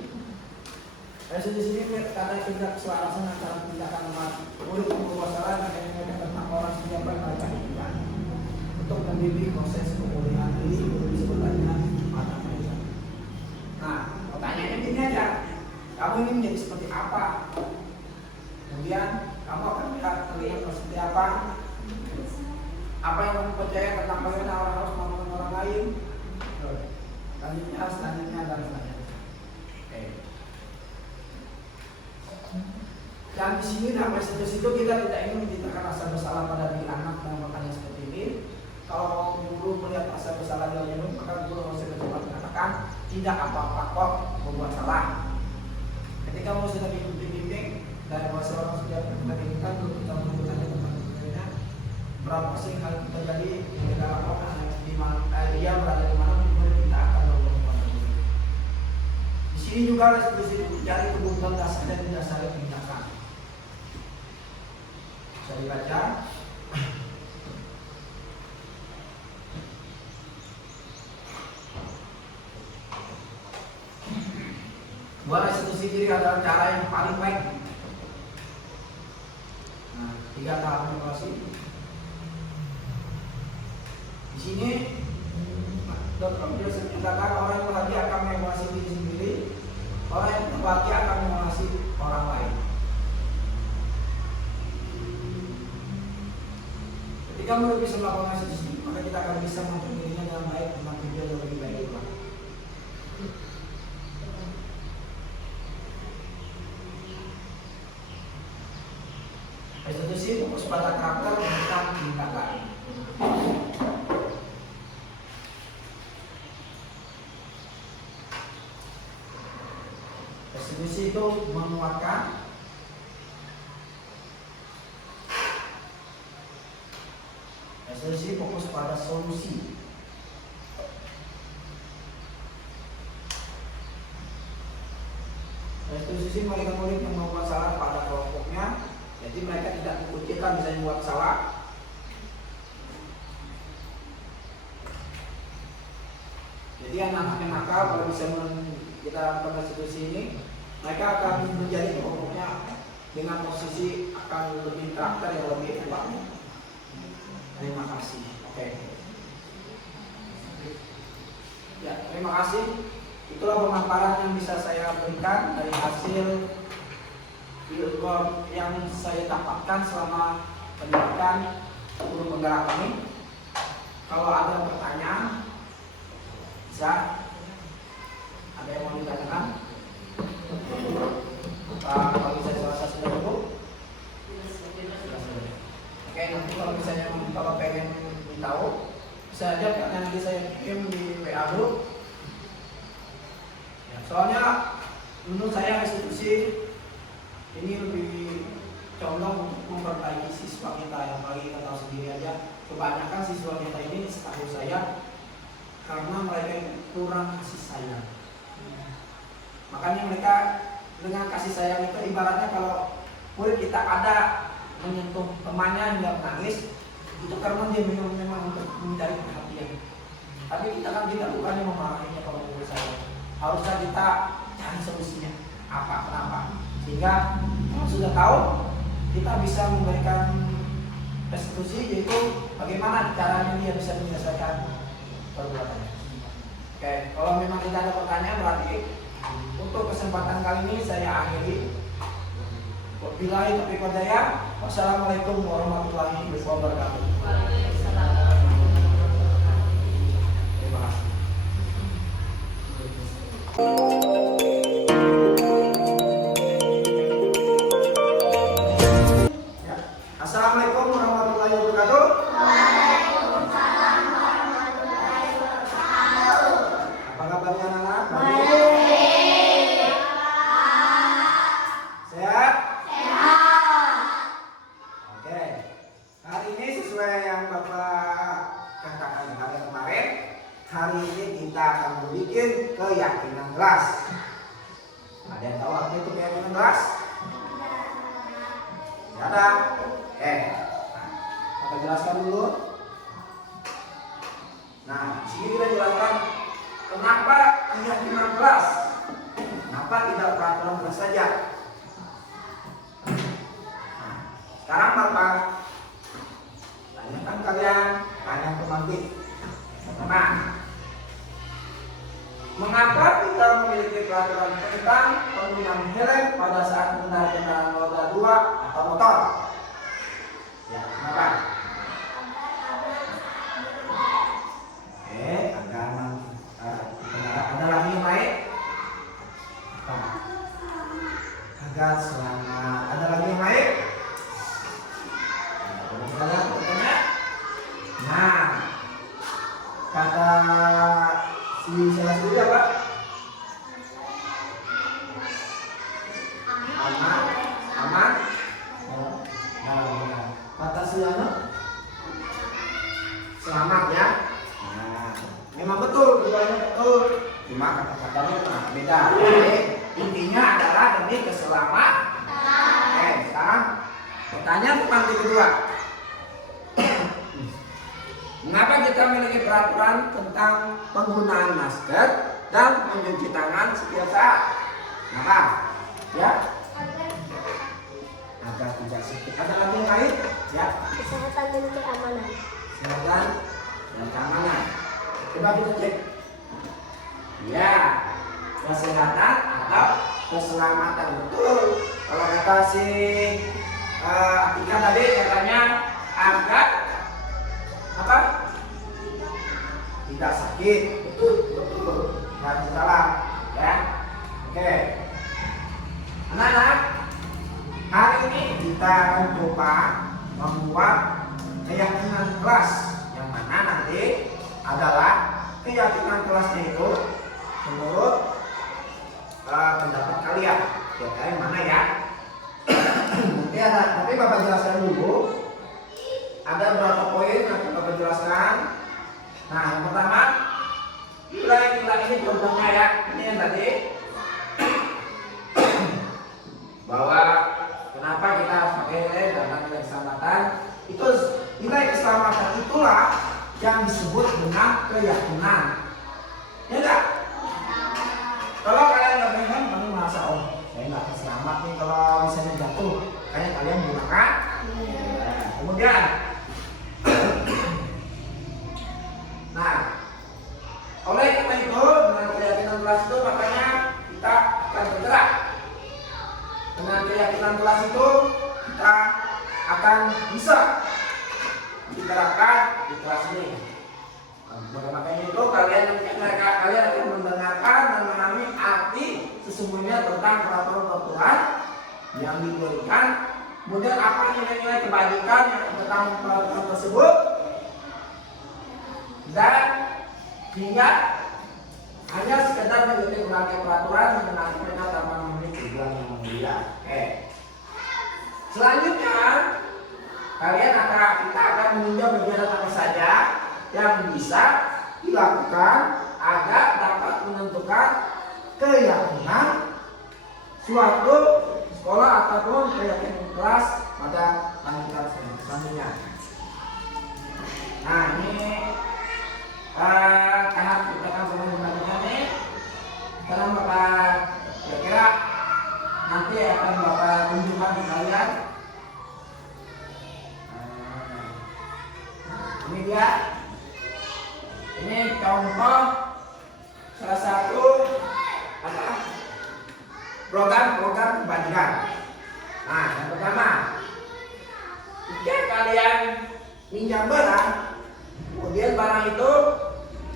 restitusi ini karena tidak keselarasan antara tindakan murid membuat salah dan yang tentang orang siapa yang mereka lakukan untuk mendidik proses pemulihan diri disebut dengan mata mereka. Nah, pertanyaannya ini aja. Kamu ingin menjadi seperti apa? Kemudian kamu akan terlihat seperti apa? Apa yang kamu percaya tentang bagaimana orang harus melakukan orang lain? Selanjutnya dan selanjutnya. Oke. Dan di sini dalam restitusi itu kita tidak ingin menciptakan rasa bersalah pada diri anak dan makanya seperti ini. Kalau guru melihat rasa bersalah di dalam maka guru harus mencoba mengatakan tidak apa-apa kok membuat salah. Ketika mau sudah dibimbing dari bahasa orang sudah kita dulu kita menentukannya teman-temannya berapa sih hal itu terjadi di dalam orang di mana dia berada di mana kemudian kita akan melakukan. Di sini juga restitusi mencari kebutuhan dasar dan dasar tindakan. Bisa dibaca. Buat restitusi diri adalah cara yang paling baik. Nah, 3 tahap evaluasi. Di sini Dokter Joseph katakan orang yang bahagia akan mengasihi diri sendiri, orang yang bahagia akan mengasihi orang lain. Ketika murid bisa melakukan mengasihi diri sendiri, maka kita akan bisa memperbaiki dengan baik dan tujuan yang lebih baik. Restitusi fokus pada karakter bukan tindakan. Restitusi itu menguatkan, restitusi fokus pada solusi. Restitusi murid-murid yang membuat salah pada kelompoknya, jadi mereka tidak dikucilkan misalnya buat salah. Jadi anak-anak yang nakal kalau bisa kita lakukan restitusi ini, mereka akan menjadi kelompoknya dengan posisi akan lebih karakter yang lebih kuat. Terima kasih. Oke. Ya, terima kasih. Itulah pemaparan yang bisa saya berikan dari hasil yang saya dapatkan selama pendidikan guru penggerak ini. Kalau ada pertanyaan, bisa. Ada yang mau ditanyakan? Kalau bisa selesai sudah cukup. Oke, nanti kalau misalnya kalau pengen tahu, bisa aja karena nanti saya kirim di WA dulu. Ya, soalnya menurut saya restitusi ini lebih condong untuk memperbaiki siswa kita. Yang bagi kita tahu sendiri aja, kebanyakan siswa kita ini setahu saya karena mereka kurang kasih sayang. Makanya mereka dengan kasih sayang itu ibaratnya kalau murid kita ada menyentuh temannya hingga menangis, itu karena dia memang untuk mencari perhatian. Tapi kita kan tidak bukannya memarahinya kalau menurut saya. Harusnya kita cari solusinya apa, kenapa, sehingga kalau sudah tahu kita bisa memberikan restitusi, yaitu bagaimana caranya dia bisa menyelesaikan perbuatannya. Oke, kalau memang tidak ada pertanyaan berarti untuk kesempatan kali ini saya akhiri. Wabillahi taufiq wal hidayah. Wassalamualaikum warahmatullahi wabarakatuh. Terima kasih. Ya. Assalamualaikum warahmatullahi wabarakatuh. Waalaikumsalam warahmatullahi wabarakatuh. Apa kabarnya anak-anak? Baik. Sehat? Sehat. Oke. Hari ini sesuai yang Bapak katakan hari kemarin, hari ini kita akan membuat keyakinan kelas. Ada yang tahu apa itu keyakinan kelas? Tidak ada. Kita jelaskan dulu. Nah, di sini kita jelaskan kenapa keyakinan kelas. Kenapa tidak peraturan kelas saja? Nah, sekarang Bapak tanyakan kalian, tanya pembantu. Nah, mengapa kita memiliki peraturan tentang penggunaan helm pada saat mengendarai kendaraan roda 2 atau motor? Ya, kenapa? Ada lagi yang lain? Agar selamat. Ada lagi yang lain? Nah, kata si salah satu apa? Aman, aman. Nah, kata si anak selamat ya. Nah, memang betul, keduanya betul. Cuma kata-katanya beda. Intinya adalah demi keselamatan. Sekarang pertanyaan tentang kedua. Mengapa kita memiliki peraturan tentang penggunaan masker dan mencuci tangan setiap saat? Kenapa? Ya? Agar tidak sakit. Ada lagi yang lain? Ya. Kesehatan dan keamanan. Kesehatan dan keamanan. Coba kita cek. Ya, kesehatan atau keselamatan, betul. Kalau kata si Atika tadi katanya agar apa? Tidak sakit, betul, betul. Tidak salah, ya. Oke. Anak-anak, hari ini kita akan coba membuat keyakinan kelas, yang mana nanti adalah keyakinan kelasnya itu menurut pendapat kalian. Kira-kira yang mana ya? Nanti ada, tapi Bapak jelaskan dulu. Ada beberapa poin yang Bapak jelaskan. Nah, yang pertama, nilai-nilai ini contohnya ya. Ini yang tadi bahwa kenapa kita harus pakai nilai dalam nilai keselamatan. Itu nilai keselamatan itulah yang disebut dengan keyakinan. Ya enggak? Kalau kalian nggak pengen, kalian merasa oh saya nggak selamat nih kalau misalnya jatuh, kayak kalian gunakan. Kemudian, nah, oleh karena itu dengan keyakinan kelas itu makanya kita akan bergerak. Dengan keyakinan kelas itu kita akan bisa diterapkan di kelas ini. Makanya itu kalian akan mendengarkan dan memahami arti sesungguhnya tentang peraturan-peraturan yang diberikan. Kemudian apa nilai-nilai kebajikan yang tentang peraturan tersebut, dan hingga hanya sekedar mengikuti berbagai peraturan mengenai tanpa memenuhi tujuan yang mulia. Oke. Selanjutnya kita akan meninjau bagian apa saja yang bisa dilakukan agar dapat menentukan keyakinan suatu sekolah ataupun keyakinan kelas pada lanjutan selanjutnya. Nah, ini tahap kita akan menggunakannya nih. Sekarang Bapak kira-kira nanti akan Bapak tunjukkan ke kalian. Ini dia. Ini contoh salah satu program kebajikan. Nah, yang pertama, jika kalian minjam barang, kemudian barang itu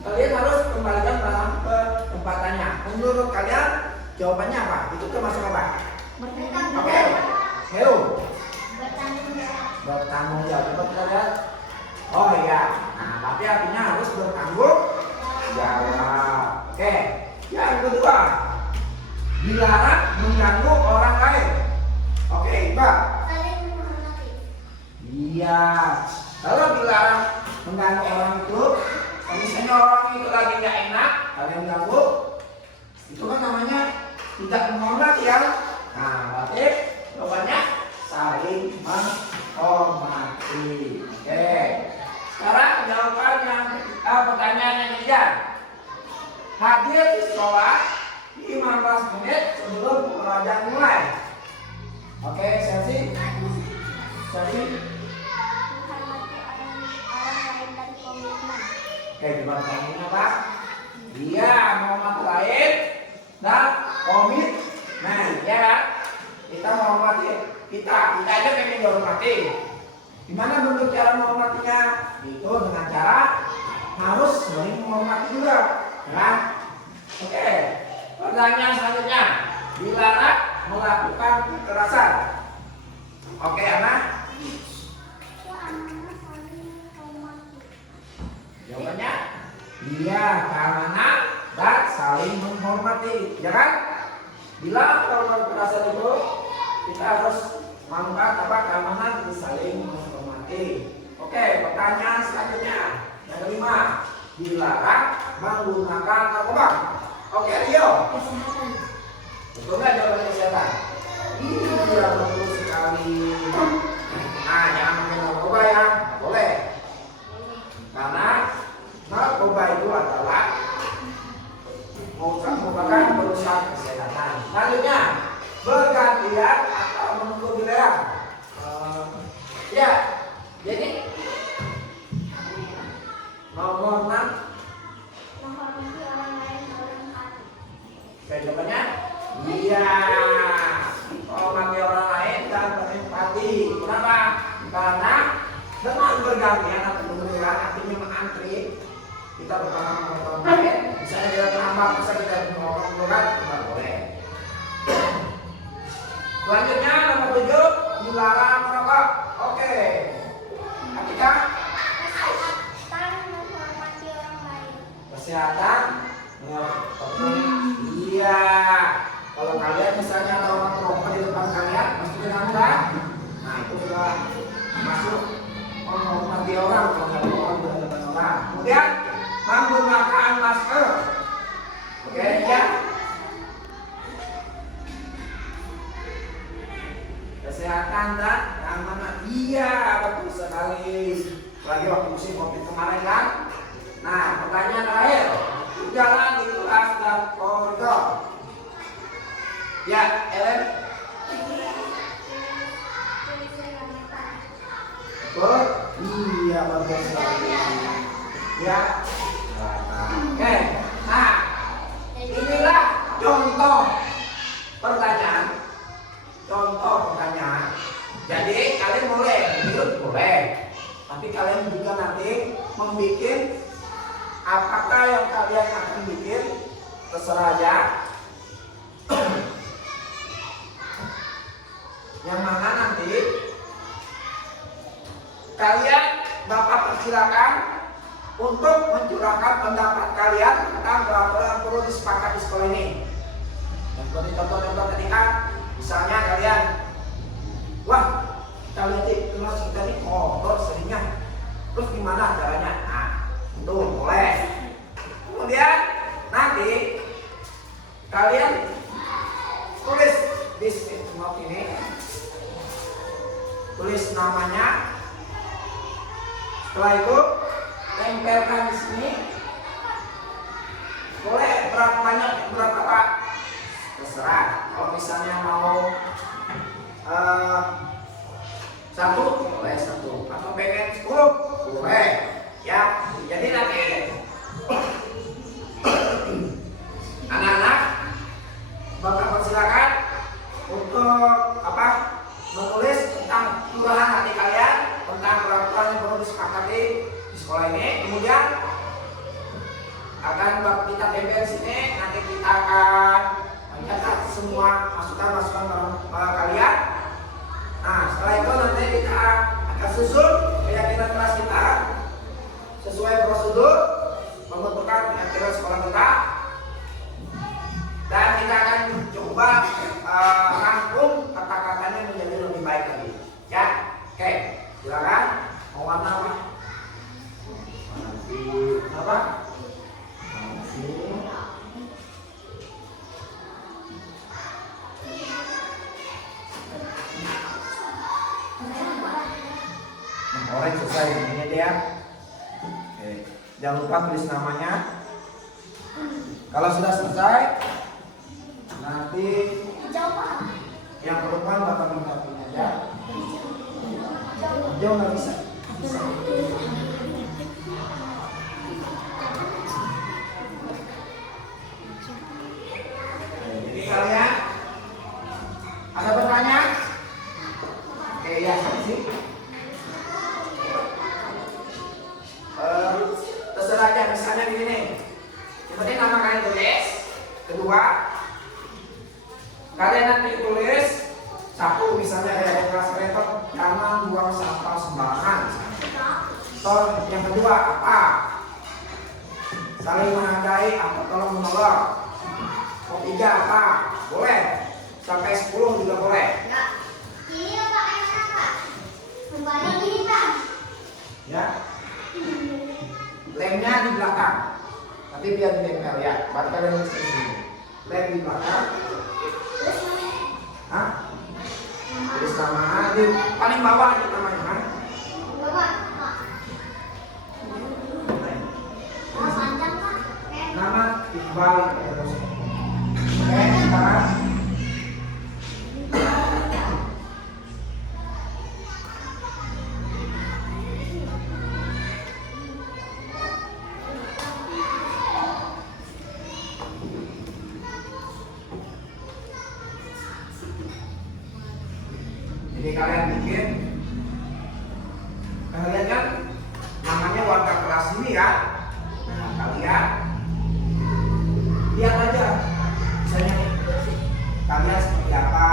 kalian harus kembalikan barang ke tempatannya. Menurut kalian jawabannya apa? Itu termasuk apa? Oke, Hero. Bertanggung jawab. Betul kalian? Oh iya. Nah, tapi artinya harus bertanggung jawab. Oke. Yang kedua, dilarang mengganggu orang lain. Oke, Pak. Iya. Kalau dilarang mengganggu orang itu, kalau misalnya orang itu lagi nggak enak, kalian ganggu, itu kan namanya tidak menghormati ya. Nah, berarti jawabannya saling menghormati. Oke. Sekarang jawabannya pertanyaan yang ketiga. Hadir di sekolah 15 menit sebelum pembelajaran mulai. Oke, Selsi. Oke, gimana tanya Pak? Dia menghormati lain dan komitmen, ya. Kita menghormati kita aja pengen dihormati. Gimana bentuk cara menghormatinya? Itu dengan cara harus saling menghormati juga, kan? Oke. Pertanyaan selanjutnya, dilarang melakukan kekerasan. Oke, anak. Jawabannya, iya, karena dan saling menghormati, ya kan? Bila melakukan kekerasan itu, kita harus melakukan keamanan dan saling menghormati. Oke, pertanyaan selanjutnya, yang kelima, dilarang menggunakan narkoba. Oke, Rio. Kesehatan. Betul nggak jawaban kesehatan? Iya, betul sekali. Nah, jangan main narkoba ya, boleh. Karena narkoba itu adalah merupakan perusahaan kesehatan. Selanjutnya, bergantian atau menunggu giliran. Ya, jadi nomor 6 empati. Kenapa? Karena dengan bergantian atau bergantian artinya mengantri, kita pertama menonton lain, misalnya dia terlambat, bisa kita menonton berat, tidak boleh. Selanjutnya nomor 7, dilarang merokok. Oke. Ketika kesehatan, iya. Kalau kalian misalnya ada orang merokok di depan kalian, masukin anda. Nah itu sudah masuk menghormati orang kalau ada orang di depan orang. Kemudian menggunakan masker. Oke ya. Kesehatan dan keamanan. Iya betul sekali. Lagi waktu musim COVID kemarin kan. Nah pertanyaan terakhir. Jalan di kelas dan koridor. Ya, Ellen. Iya bagus sekali. Ya. Oke. Nah, inilah contoh pertanyaan. Contoh pertanyaan. Jadi kalian boleh, boleh. Tapi kalian juga nanti membuat apakah yang kalian akan bikin terserah aja. Yang mana nanti kalian Bapak persilakan untuk mencurahkan pendapat kalian tentang peraturan yang perlu disepakati di sekolah ini. Dan seperti contoh-contoh tadi kan, misalnya kalian, wah kita lihat di kelas kita ini kotor seringnya, terus gimana caranya? Nah, itu boleh. Kemudian nanti kalian tulis di statement ini, tulis namanya. Setelah itu tempelkan di sini. Boleh berapa banyak, berapa Pak? Terserah. Kalau misalnya mau 1, boleh 1. Atau pengen 10, boleh. Ya. Jadi nanti anak-anak Bapak persilakan untuk apa? Menulis tentang curahan hati kalian tentang peraturan yang perlu disepakati di sekolah ini. Kemudian akan kita tempel sini. Nanti kita akan mencatat semua masukan-masukan kalian. Nah setelah itu nanti kita akan susun keyakinan kelas kita sesuai prosedur pembentukan keyakinan sekolah kita. Dan kita akan coba rangkum kata-katanya menjadi lebih baik lagi. Ya, oke, silakan. Mau warna apa? Apa? Nah, orang selesai ini dia. Oke, jangan lupa tulis namanya. Kalau sudah selesai, nanti yang perempuan bakal minta pin aja. Jauh nggak bisa. Jadi kalian ada pertanyaan? Oke ya sih. Terserah aja misalnya begini. Yang penting nama kalian tulis. Kedua, kalian nanti tulis 1 misalnya dari kelas kreator, jangan buang sampah sembarangan. Atau yang kedua apa? Saling menghargai atau tolong menolong. Yang 3 apa? Boleh. Sampai 10 juga boleh. Ini apa enak Pak? Kembali hitam. Ya. Lemnya di belakang. Tapi biar ditempel ya. Baru kalian tulis di sini. Lem di belakang. Hah? Tulis nama di paling bawah itu namanya. Bawah. Panjang Pak. Nama Iqbal terus. Oke, sekarang jadi kalian kalian bikin. Kalian kan namanya warga kelas ini ya. Nah, kalian lihat aja, misalnya kalian seperti apa,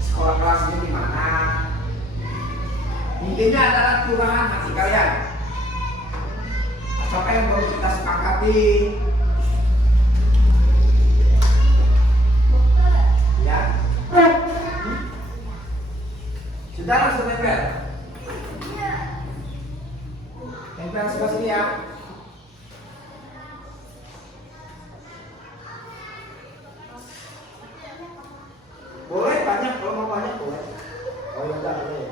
sekolah kelasnya di mana. Intinya adalah curahan hati kalian. Apa yang perlu kita sepakati? Ya. Sudah langsung nempel. Nempel sebelah sini ya. Boleh banyak, kalau mau banyak boleh. Oh ya udah boleh.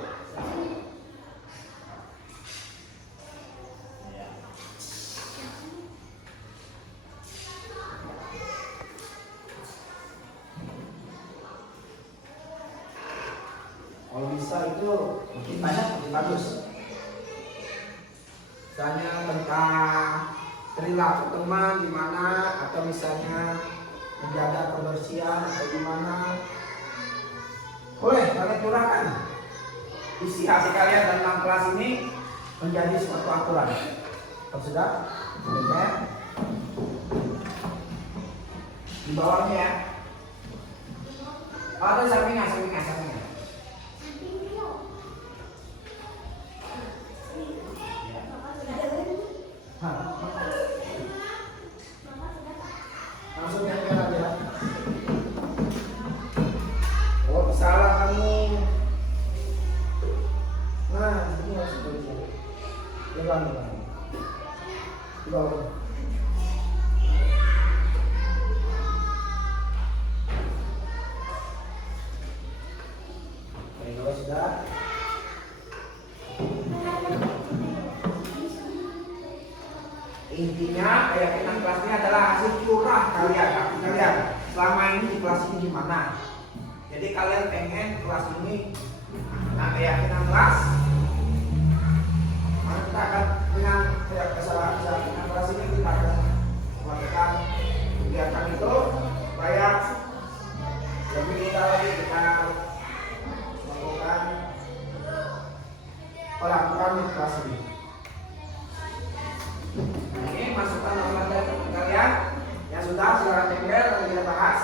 Kalau bisa itu makin banyak makin bagus. Misalnya tentang perilaku teman gimana, atau misalnya menjaga kebersihan atau gimana, boleh kalian curahkan. Isi hati kalian dalam kelas ini menjadi suatu aturan. Kalau sudah, boleh di bawahnya ya. Atau sampingnya. Langsung nempel aja. Kalau salah kamu, nah ini harus begitu. Pegang. Di bawah. Oke, kalau sudah. Intinya keyakinan kelas ini adalah hasil curah kalian selama ini di kelas ini gimana. Jadi kalian pengen kelas ini dengan keyakinan kelas, maka kita akan dengan keyakinan kelas ini kita akan melakukan kegiatan itu supaya lebih kita lagi kita melakukan pelakukan di kelas ini. Ini masukan dari kalian yang sudah silakan tempel dan kita bahas.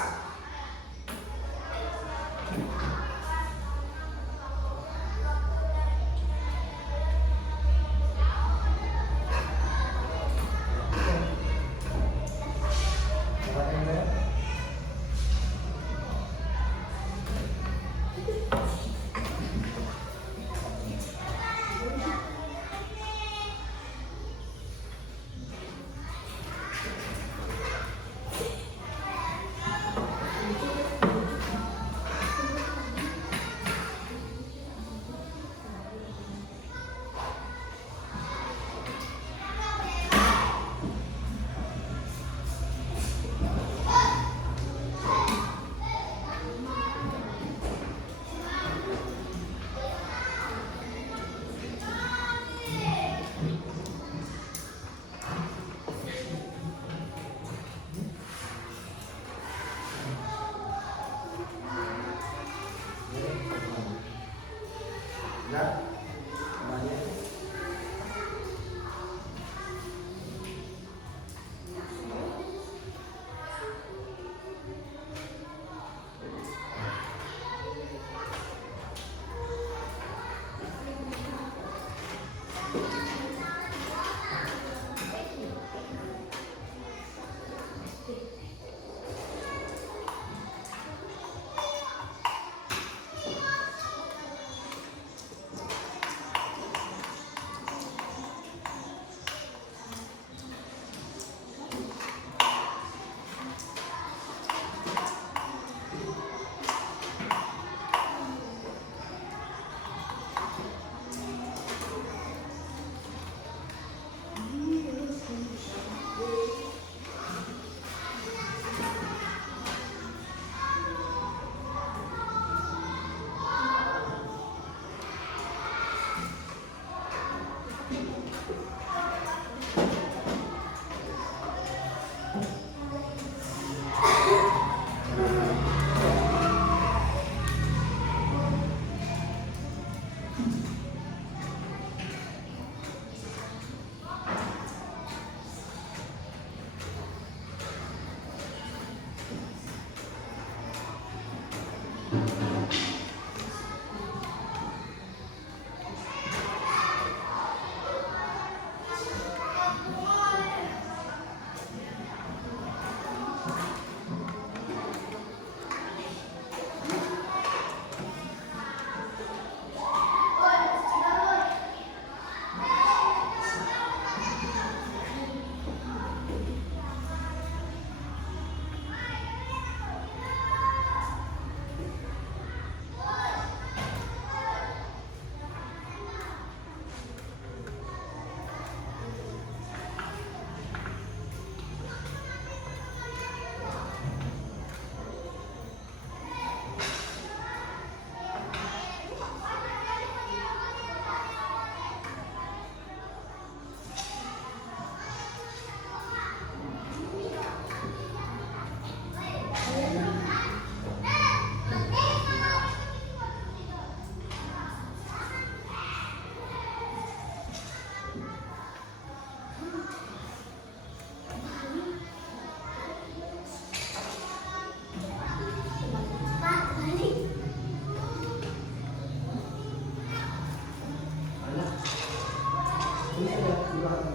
Bisa ya, di belakang.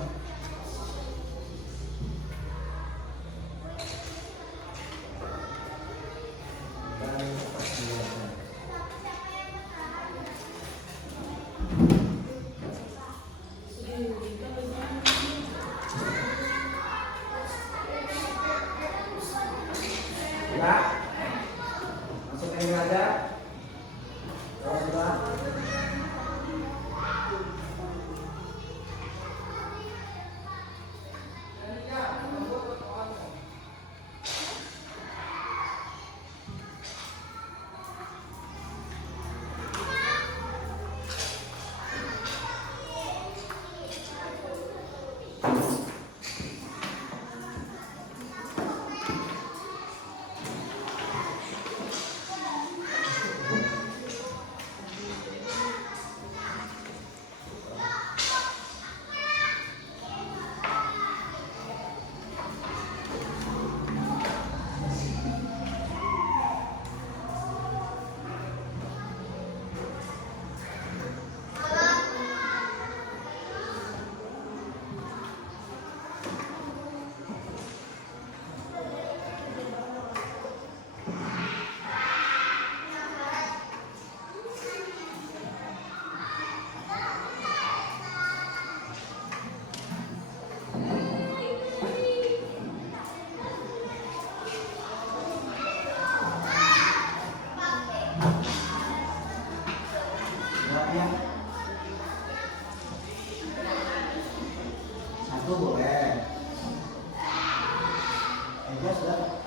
Dan ya, masuk ini aja. Terus sudah. Ya. Satu boleh. Aja sudah.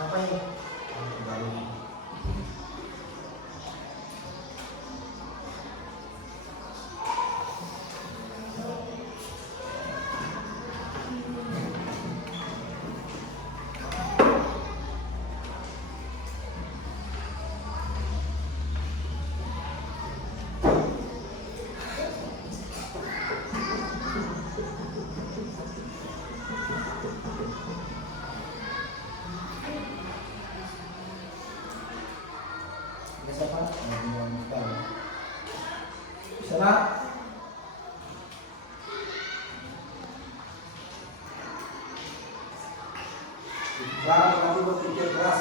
Apa ini? Baru. Siapa? Siapa? Jangan kamu berpikir keras.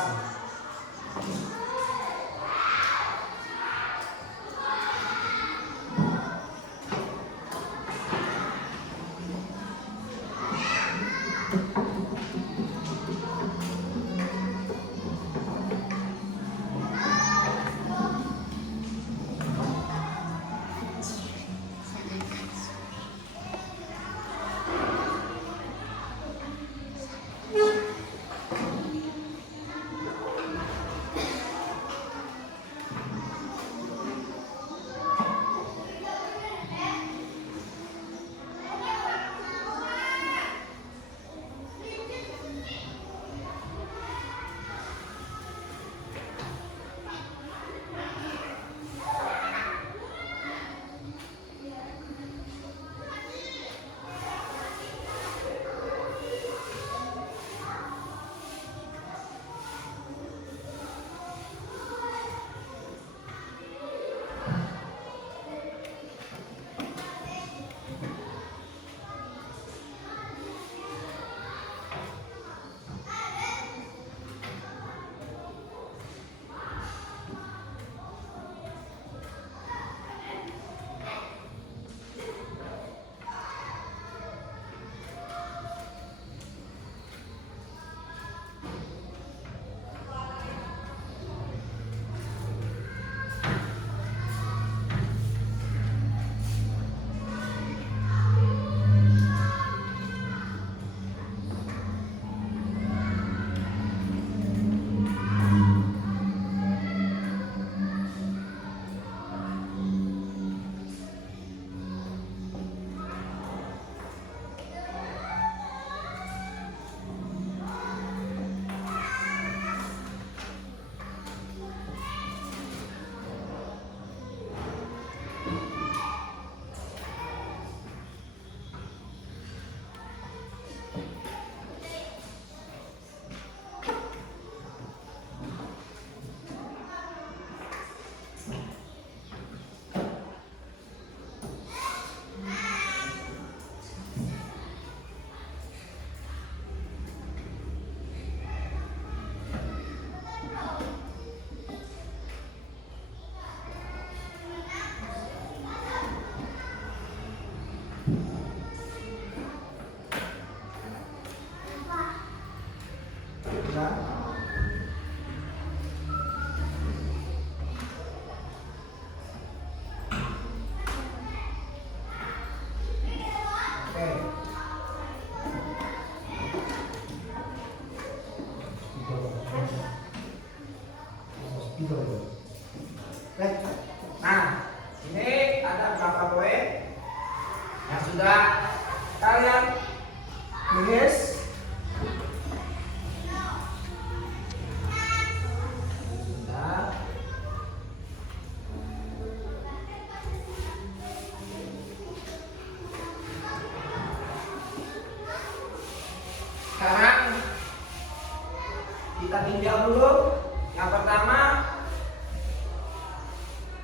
kita tinjau dulu. Yang pertama,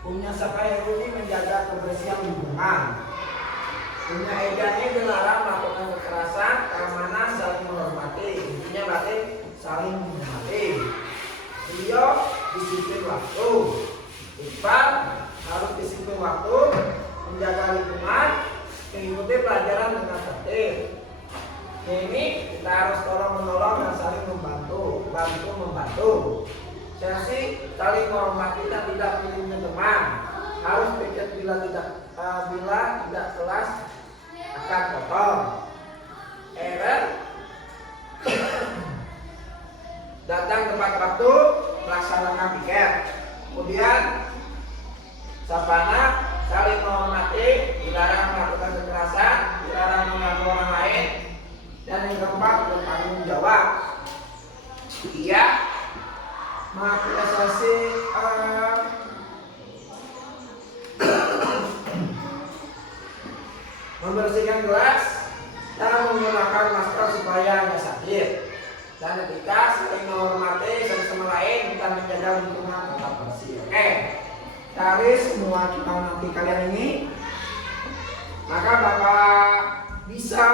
punya Sakhairudi menjaga kebersihan lingkungan. Punya Ega ini dilarang melakukan kekerasan, keamanan, saling menghormati. Intinya berarti saling menghormati. Beliau disiplin waktu. Iqbal harus disiplin waktu, menjaga lingkungan, mengikuti pelajaran dengan tertib. Ini kita harus tolong menolong dan saling membantu, membantu. Chelsea saling menghormati dan tidak pilih teman. Harus piket bila tidak kelas akan kotor. Eren datang tepat waktu, melaksanakan piket. Kemudian Sapana saling menghormati, dilarang melakukan kekerasan, dilarang mengganggu orang lain. Dan yang keempat, bertanggung jawab. Ia mengapresiasi membersihkan gelas dan menggunakan masker supaya nggak sakit. Dan ketika saling menghormati satu sama lain, kita menjaga lingkungan tetap bersih. Oke, dari semua kita nanti kalian ini, maka Bapak bisa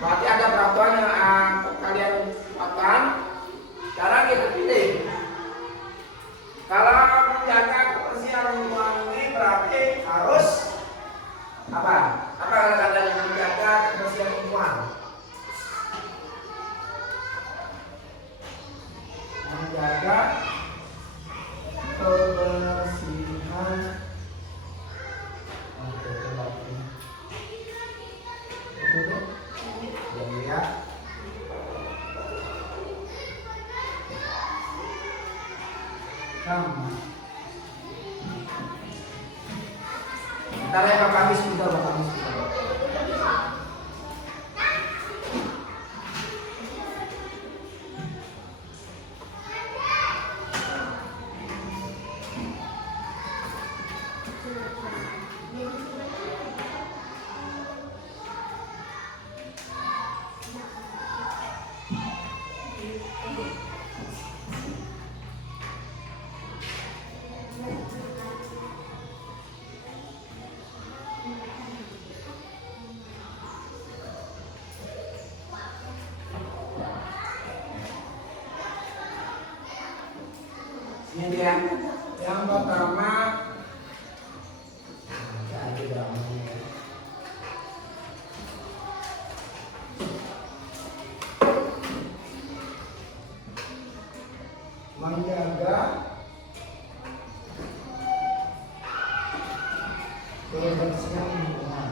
berarti ada peraturan yang kalian buatkan. Sekarang kita pilih. Kalau menjaga kebersihan lingkungan ini berarti harus apa? Apa kata-katanya menjaga kebersihan lingkungan? Menjaga kebersihan. Ya. Sama. Ntar ya Bapak habis kita, Bapak habis kita. Ini dia yang pertama. Menjaga kebersihan lingkungan.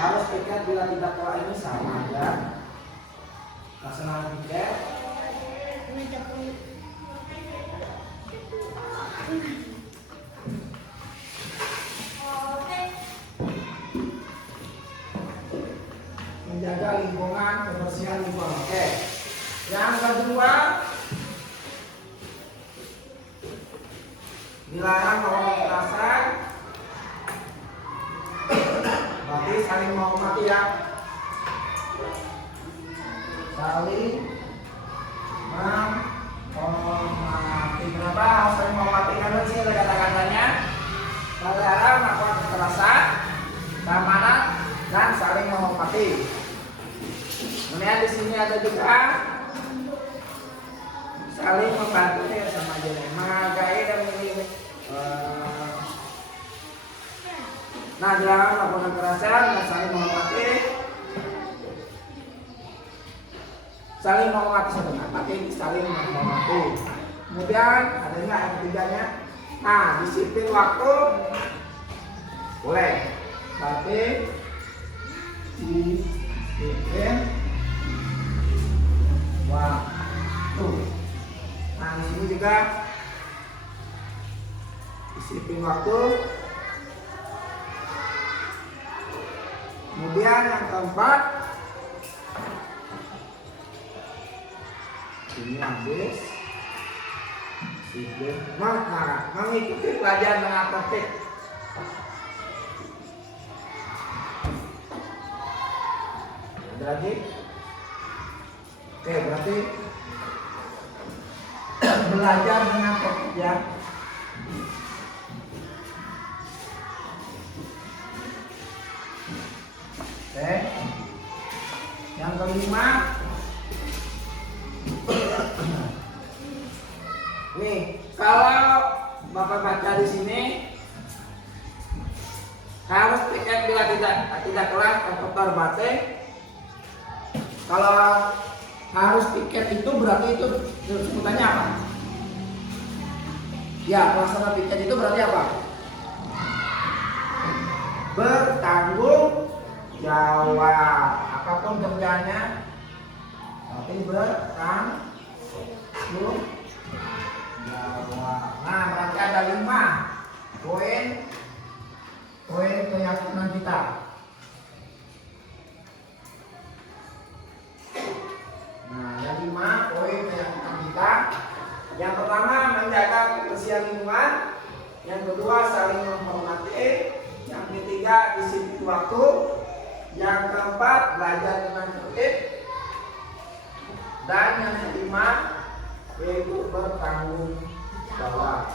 Harus piket bila tidak kelar ini sama aja. Laksanakan piket. Menjaga lingkungan, kebersihan lingkungan. Oke. Yang kedua, dilarang melakukan kekerasan. Berarti saling menghormati ya. Saling menghormati. Kenapa harus saling menghormati? Karena di sini ada kata-katanya. Dilarang melakukan kekerasan, keamanan, dan saling menghormati. Kemudian di sini ada juga saling membantu ya, sama aja. Menghargai dan memilih. Nah, dilarang melakukan kekerasan dan saling menghormati. Saling menghormati satu kata, saling menghormati. Kemudian ada nggak yang ketiganya? Nah, disiplin waktu boleh. Berarti disiplin waktu. Nah, di sini juga disiplin waktu. Kemudian yang keempat, ini habis. Mengikuti pelajaran dengan praktik. Ada lagi? Oke, berarti belajar dengan praktik ya. Oke. Yang kelima, nih kalau Bapak baca di sini harus tiket bila tidak kelas komputer batik. Kalau harus tiket itu berarti itu sebutannya apa? Ya, pelaksana tiket itu berarti apa? Bertanggung jawab. Apapun kerjanya, tapi bertanggung jawab. Nah, berarti ada 5 poin keyakinan kita. Nah, ada 5 poin keyakinan kita. Yang pertama, menjaga kebersihan lingkungan. Yang kedua, saling menghormati. Yang ketiga, disiplin waktu. Yang keempat, belajar dengan tertib. Dan yang kelima, yaitu bertanggung jawab.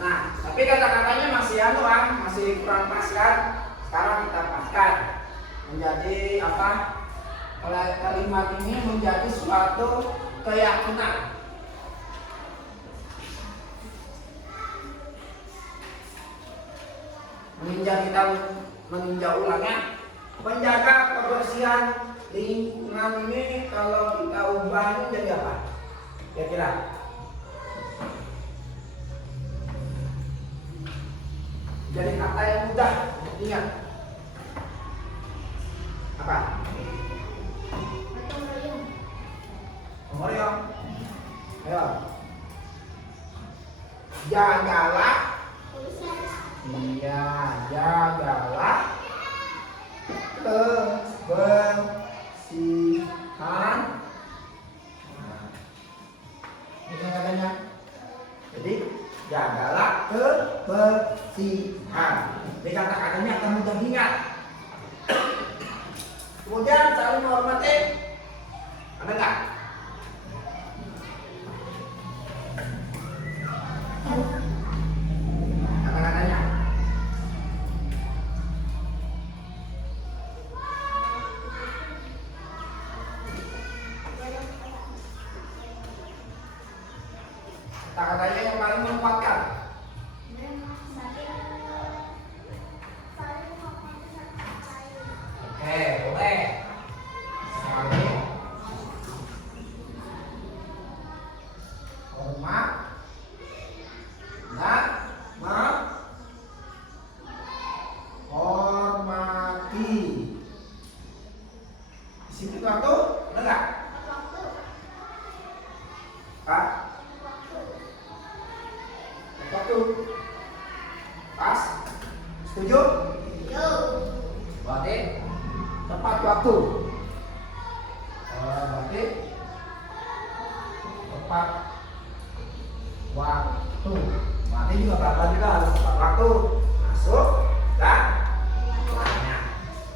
Nah, tapi kata-katanya masih masih kurang pas kan? Sekarang kita paskan menjadi apa? Kalimat ini menjadi suatu keyakinan. Meninjau ulangnya. Menjaga kebersihan lingkungan ini kalau kita ubah ini jadi apa? Kira-kira? Jadi kata yang mudah ingat. Apa? Gotong ayo. Jagalah. Iya, jagalah kebersihan. Ini katanya. Jadi jagalah kebersihan. Ini kata-katanya akan mudah diingat. Kemudian saling menghormati. Ada nggak? Kata-katanya. Kata-katanya yang paling memuatkan. Oke, boleh. Saling hormat dan menghormati. Disiplin waktu, ada nggak? Pak? Waktu pas, setuju? Berarti tepat waktu. Berarti tepat waktu. Berarti juga pelajaran juga harus tepat waktu. Masuk dan keluarnya.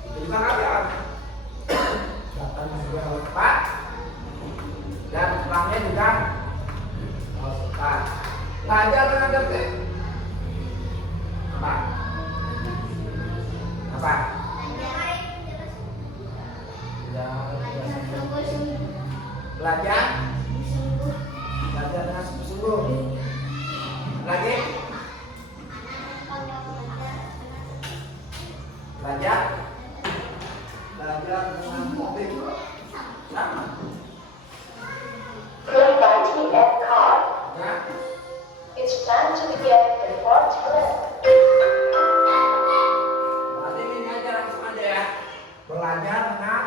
Itu juga kalian. Datangnya juga harus tepat dan pulangnya juga harus tepat. Belajar dengan tertib. Apa? Apa? Belajar dengan sungguh-sungguh. Lagi? Belajar dengan tertib. Sama. Pay by TM card. Ya. It's planned to begin in 4 minutes. Berarti ini aja langsung aja ya. Belajar dengan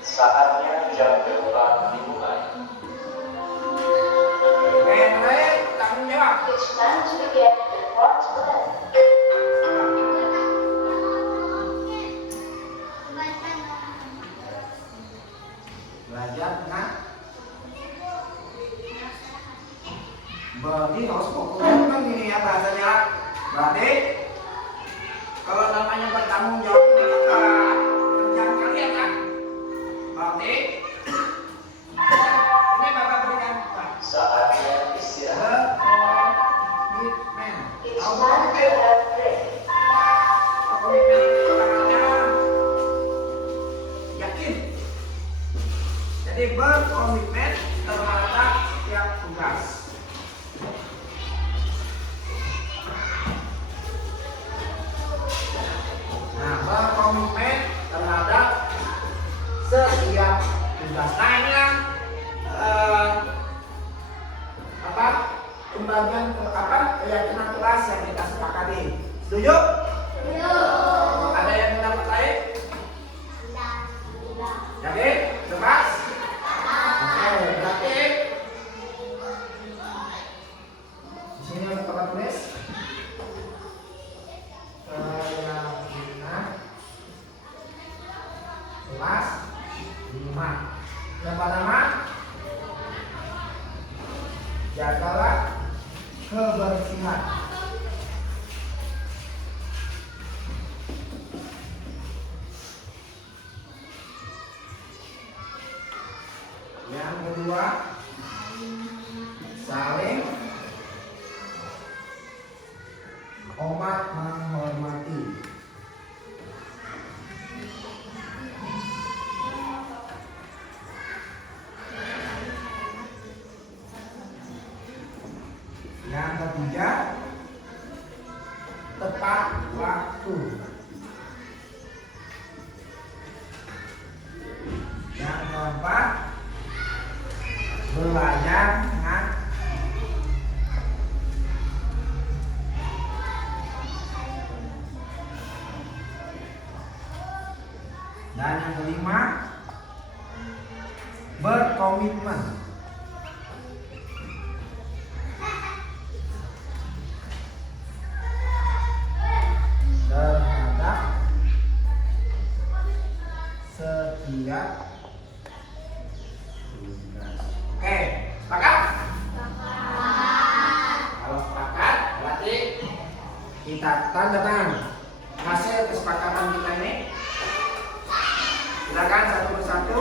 Saatnya jam 2 dimulai. mulai tanggung jawab. It's planned to begin in 4 minutes. Berarti harus fokus kan ini ya bahasanya. Berarti kalau namanya bertanggung jawab itu kerjaan kalian kan. Berarti ini Bapak berikan Saatnya istirahat. komitmen. It's Tahu time to komitmen? have break. Komitmen itu artinya yakin. Jadi berkomitmen terhadap setiap tugas. Nah, berkomitmen terhadap setiap tugas. Nah, ini yang apa? Pembagian keyakinan kelas yang kita sepakati. Setuju? Ada yang mendapat lain? Yakin? Lepas? Oke, berarti di sini ada tempat tulis. Keyakinan kelas 5. Yang pertama, jagalah kebersihan. Yang kedua, saling hormat menghormati. Yang ketiga, tepat waktu. Yang keempat, belajar dengan dan yang kelima, berkomitmen. Terhadap setiap tugas. Oke, sepakat? Kalau sepakat, berarti kita tanda tangan hasil kesepakatan kita ini. Silakan satu persatu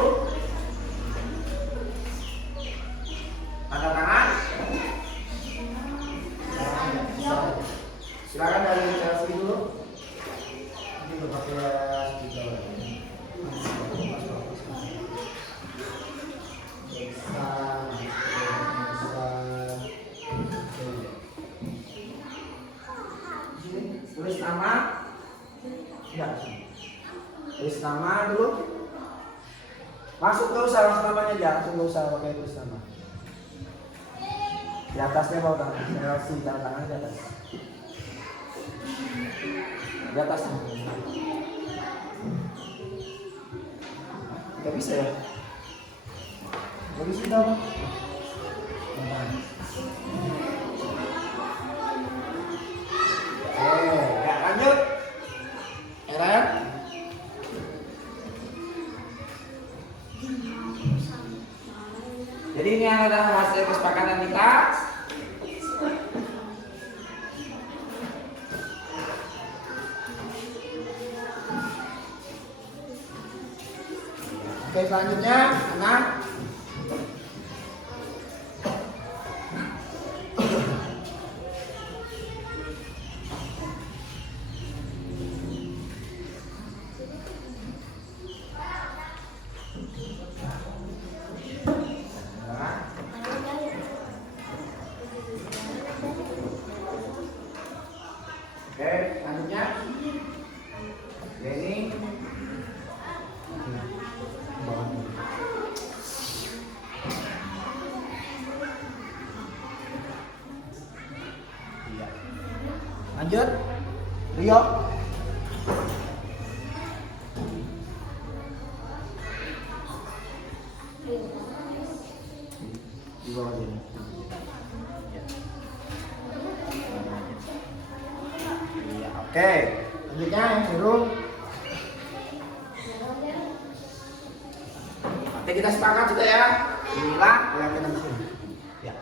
tanda tangan. Silakan dari Chelsea dulu. Nanti Bapak kelas 3 lagi. Tulis nama. Enggak. Tulis nama dulu. Masuk nggak usah langsung namanya aja, langsung nggak usah pakai tulis nama. Di atasnya bawah tangan, Chelsea tanda tangan di atas. Di atas. Gak bisa ya? Gak bisa dong. Ya lanjut. Eren. Jadi ini adalah hasil kesepakatan kita. Oke, selanjutnya anak Denny. Lanjut, Rio. Di bawah sini. Iya, oke. Lanjutnya yang biru. Nanti kita sepakat juga ya. Inilah keyakinan sini. Ya.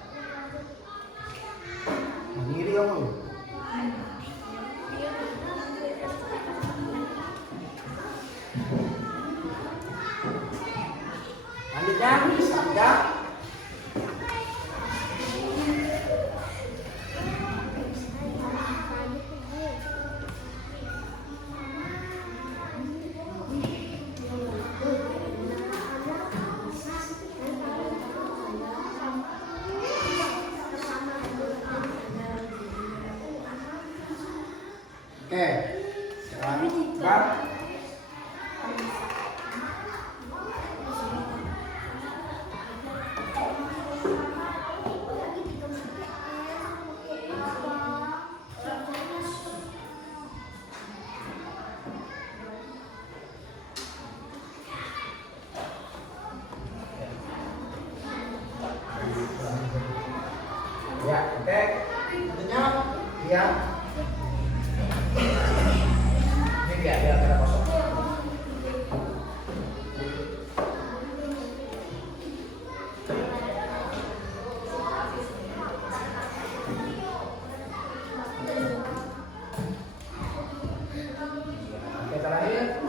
Oke. Bab. Ya, oke. Tentunya lihat. Ini dia ada kosong. Oke, terakhir.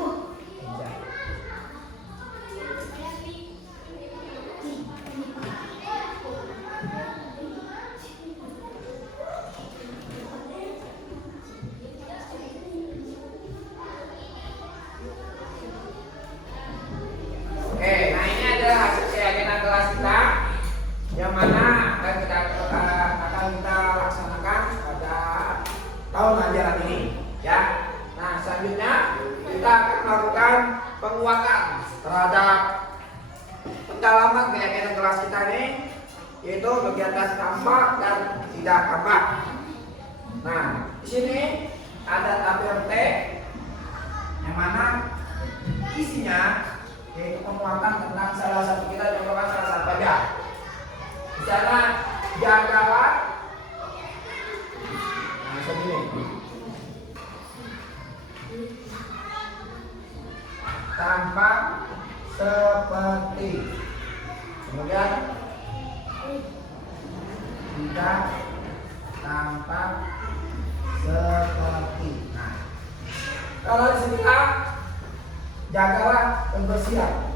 Oke, nah ini adalah hasil keyakinan kelas kita yang mana akan kita laksanakan pada tahun ajaran ini, ya. Nah, selanjutnya kita akan melakukan penguatan terhadap pendalaman keyakinan kelas kita ini, yaitu kegiatan tampak dan tidak tampak. Nah, di sini ada tabel T yang mana isinya yaitu penguatan tentang salah satu, kita contohkan salah satu aja. Di sana jagalah, nah segini, tampak seperti, kemudian tidak tampak seperti. Nah, kalau di sini jagalah kebersihan.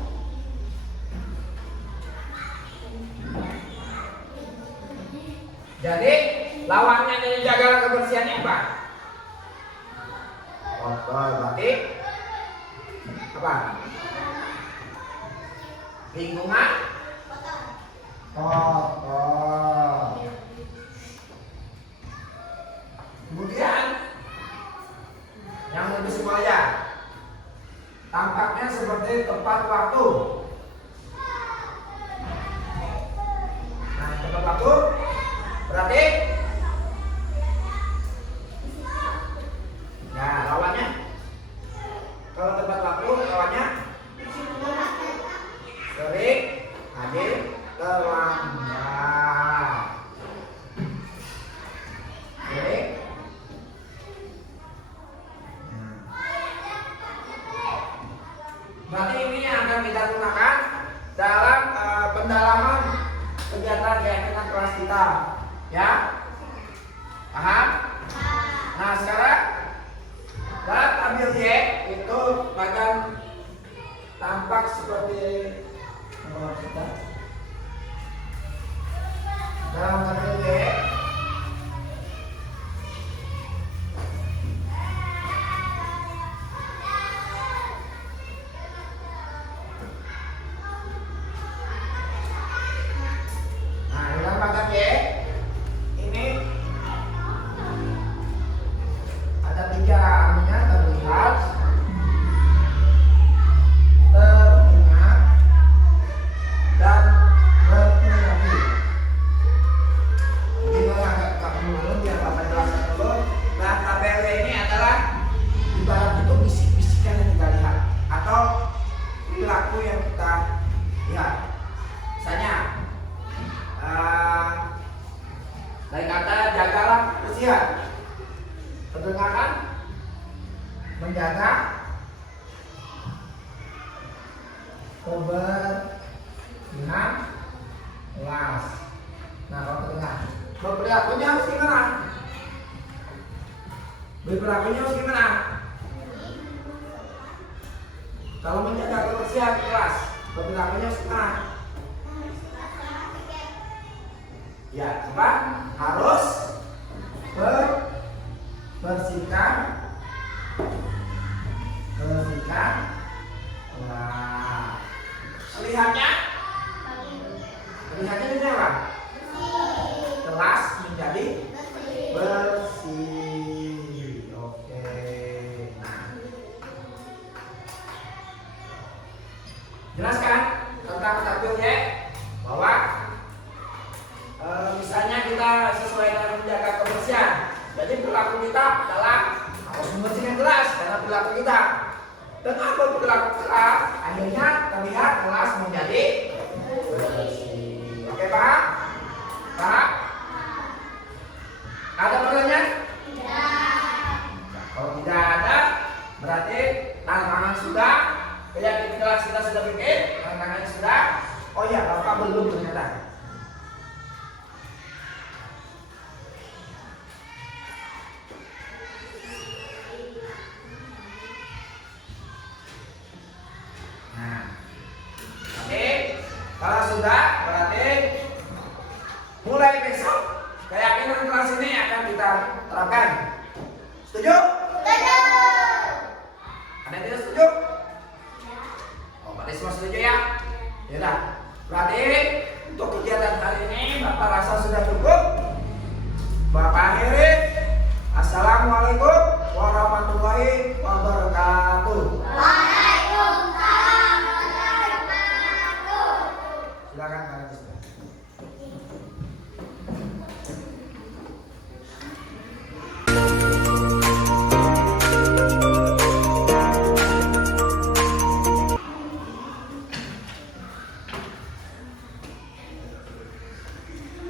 Jadi lawannya dari jagalah kebersihannya apa? Kotor, berarti apa? Lingkungan kotor. Kemudian yang lebih simpel aja, tampaknya seperti tepat waktu. Nah, tepat waktu berarti nah lawannya, kalau tepat waktu lawannya sering, hadir, terlambat. Sering. Berarti ini yang akan kita gunakan dalam pendalaman kegiatan keyakinan kelas kita, ya. Paham? Nah, sekarang dalam tabel Y itu bagian tampak seperti kita. Dalam tabel Y ini ada 3 anunya, terlihat, teringat, dan berpengaruh. Ini agak dulu biar Bapak jelaskan dulu. Nah, tabel ini adalah ibarat itu bisik-bisikan yang kita lihat atau perilaku yang kita lihat. Misalnya dari kata jagalah kebersihan, kedengaran menjaga kebersihan kelas. Nah, kalau kedengar berperilakunya harus gimana? Berperilakunya harus gimana? Kalau menjaga kebersihan kelas, berperilakunya harus gimana? Ya, apa? Harus bersihkan. Nah, lihatnya ini apa? Kelas menjadi bersih. Oke. keyakinan kelas ini akan kita terapkan. Setuju? Ada yang tidak setuju? Oh, berarti semua setuju ya? Yaudah, berarti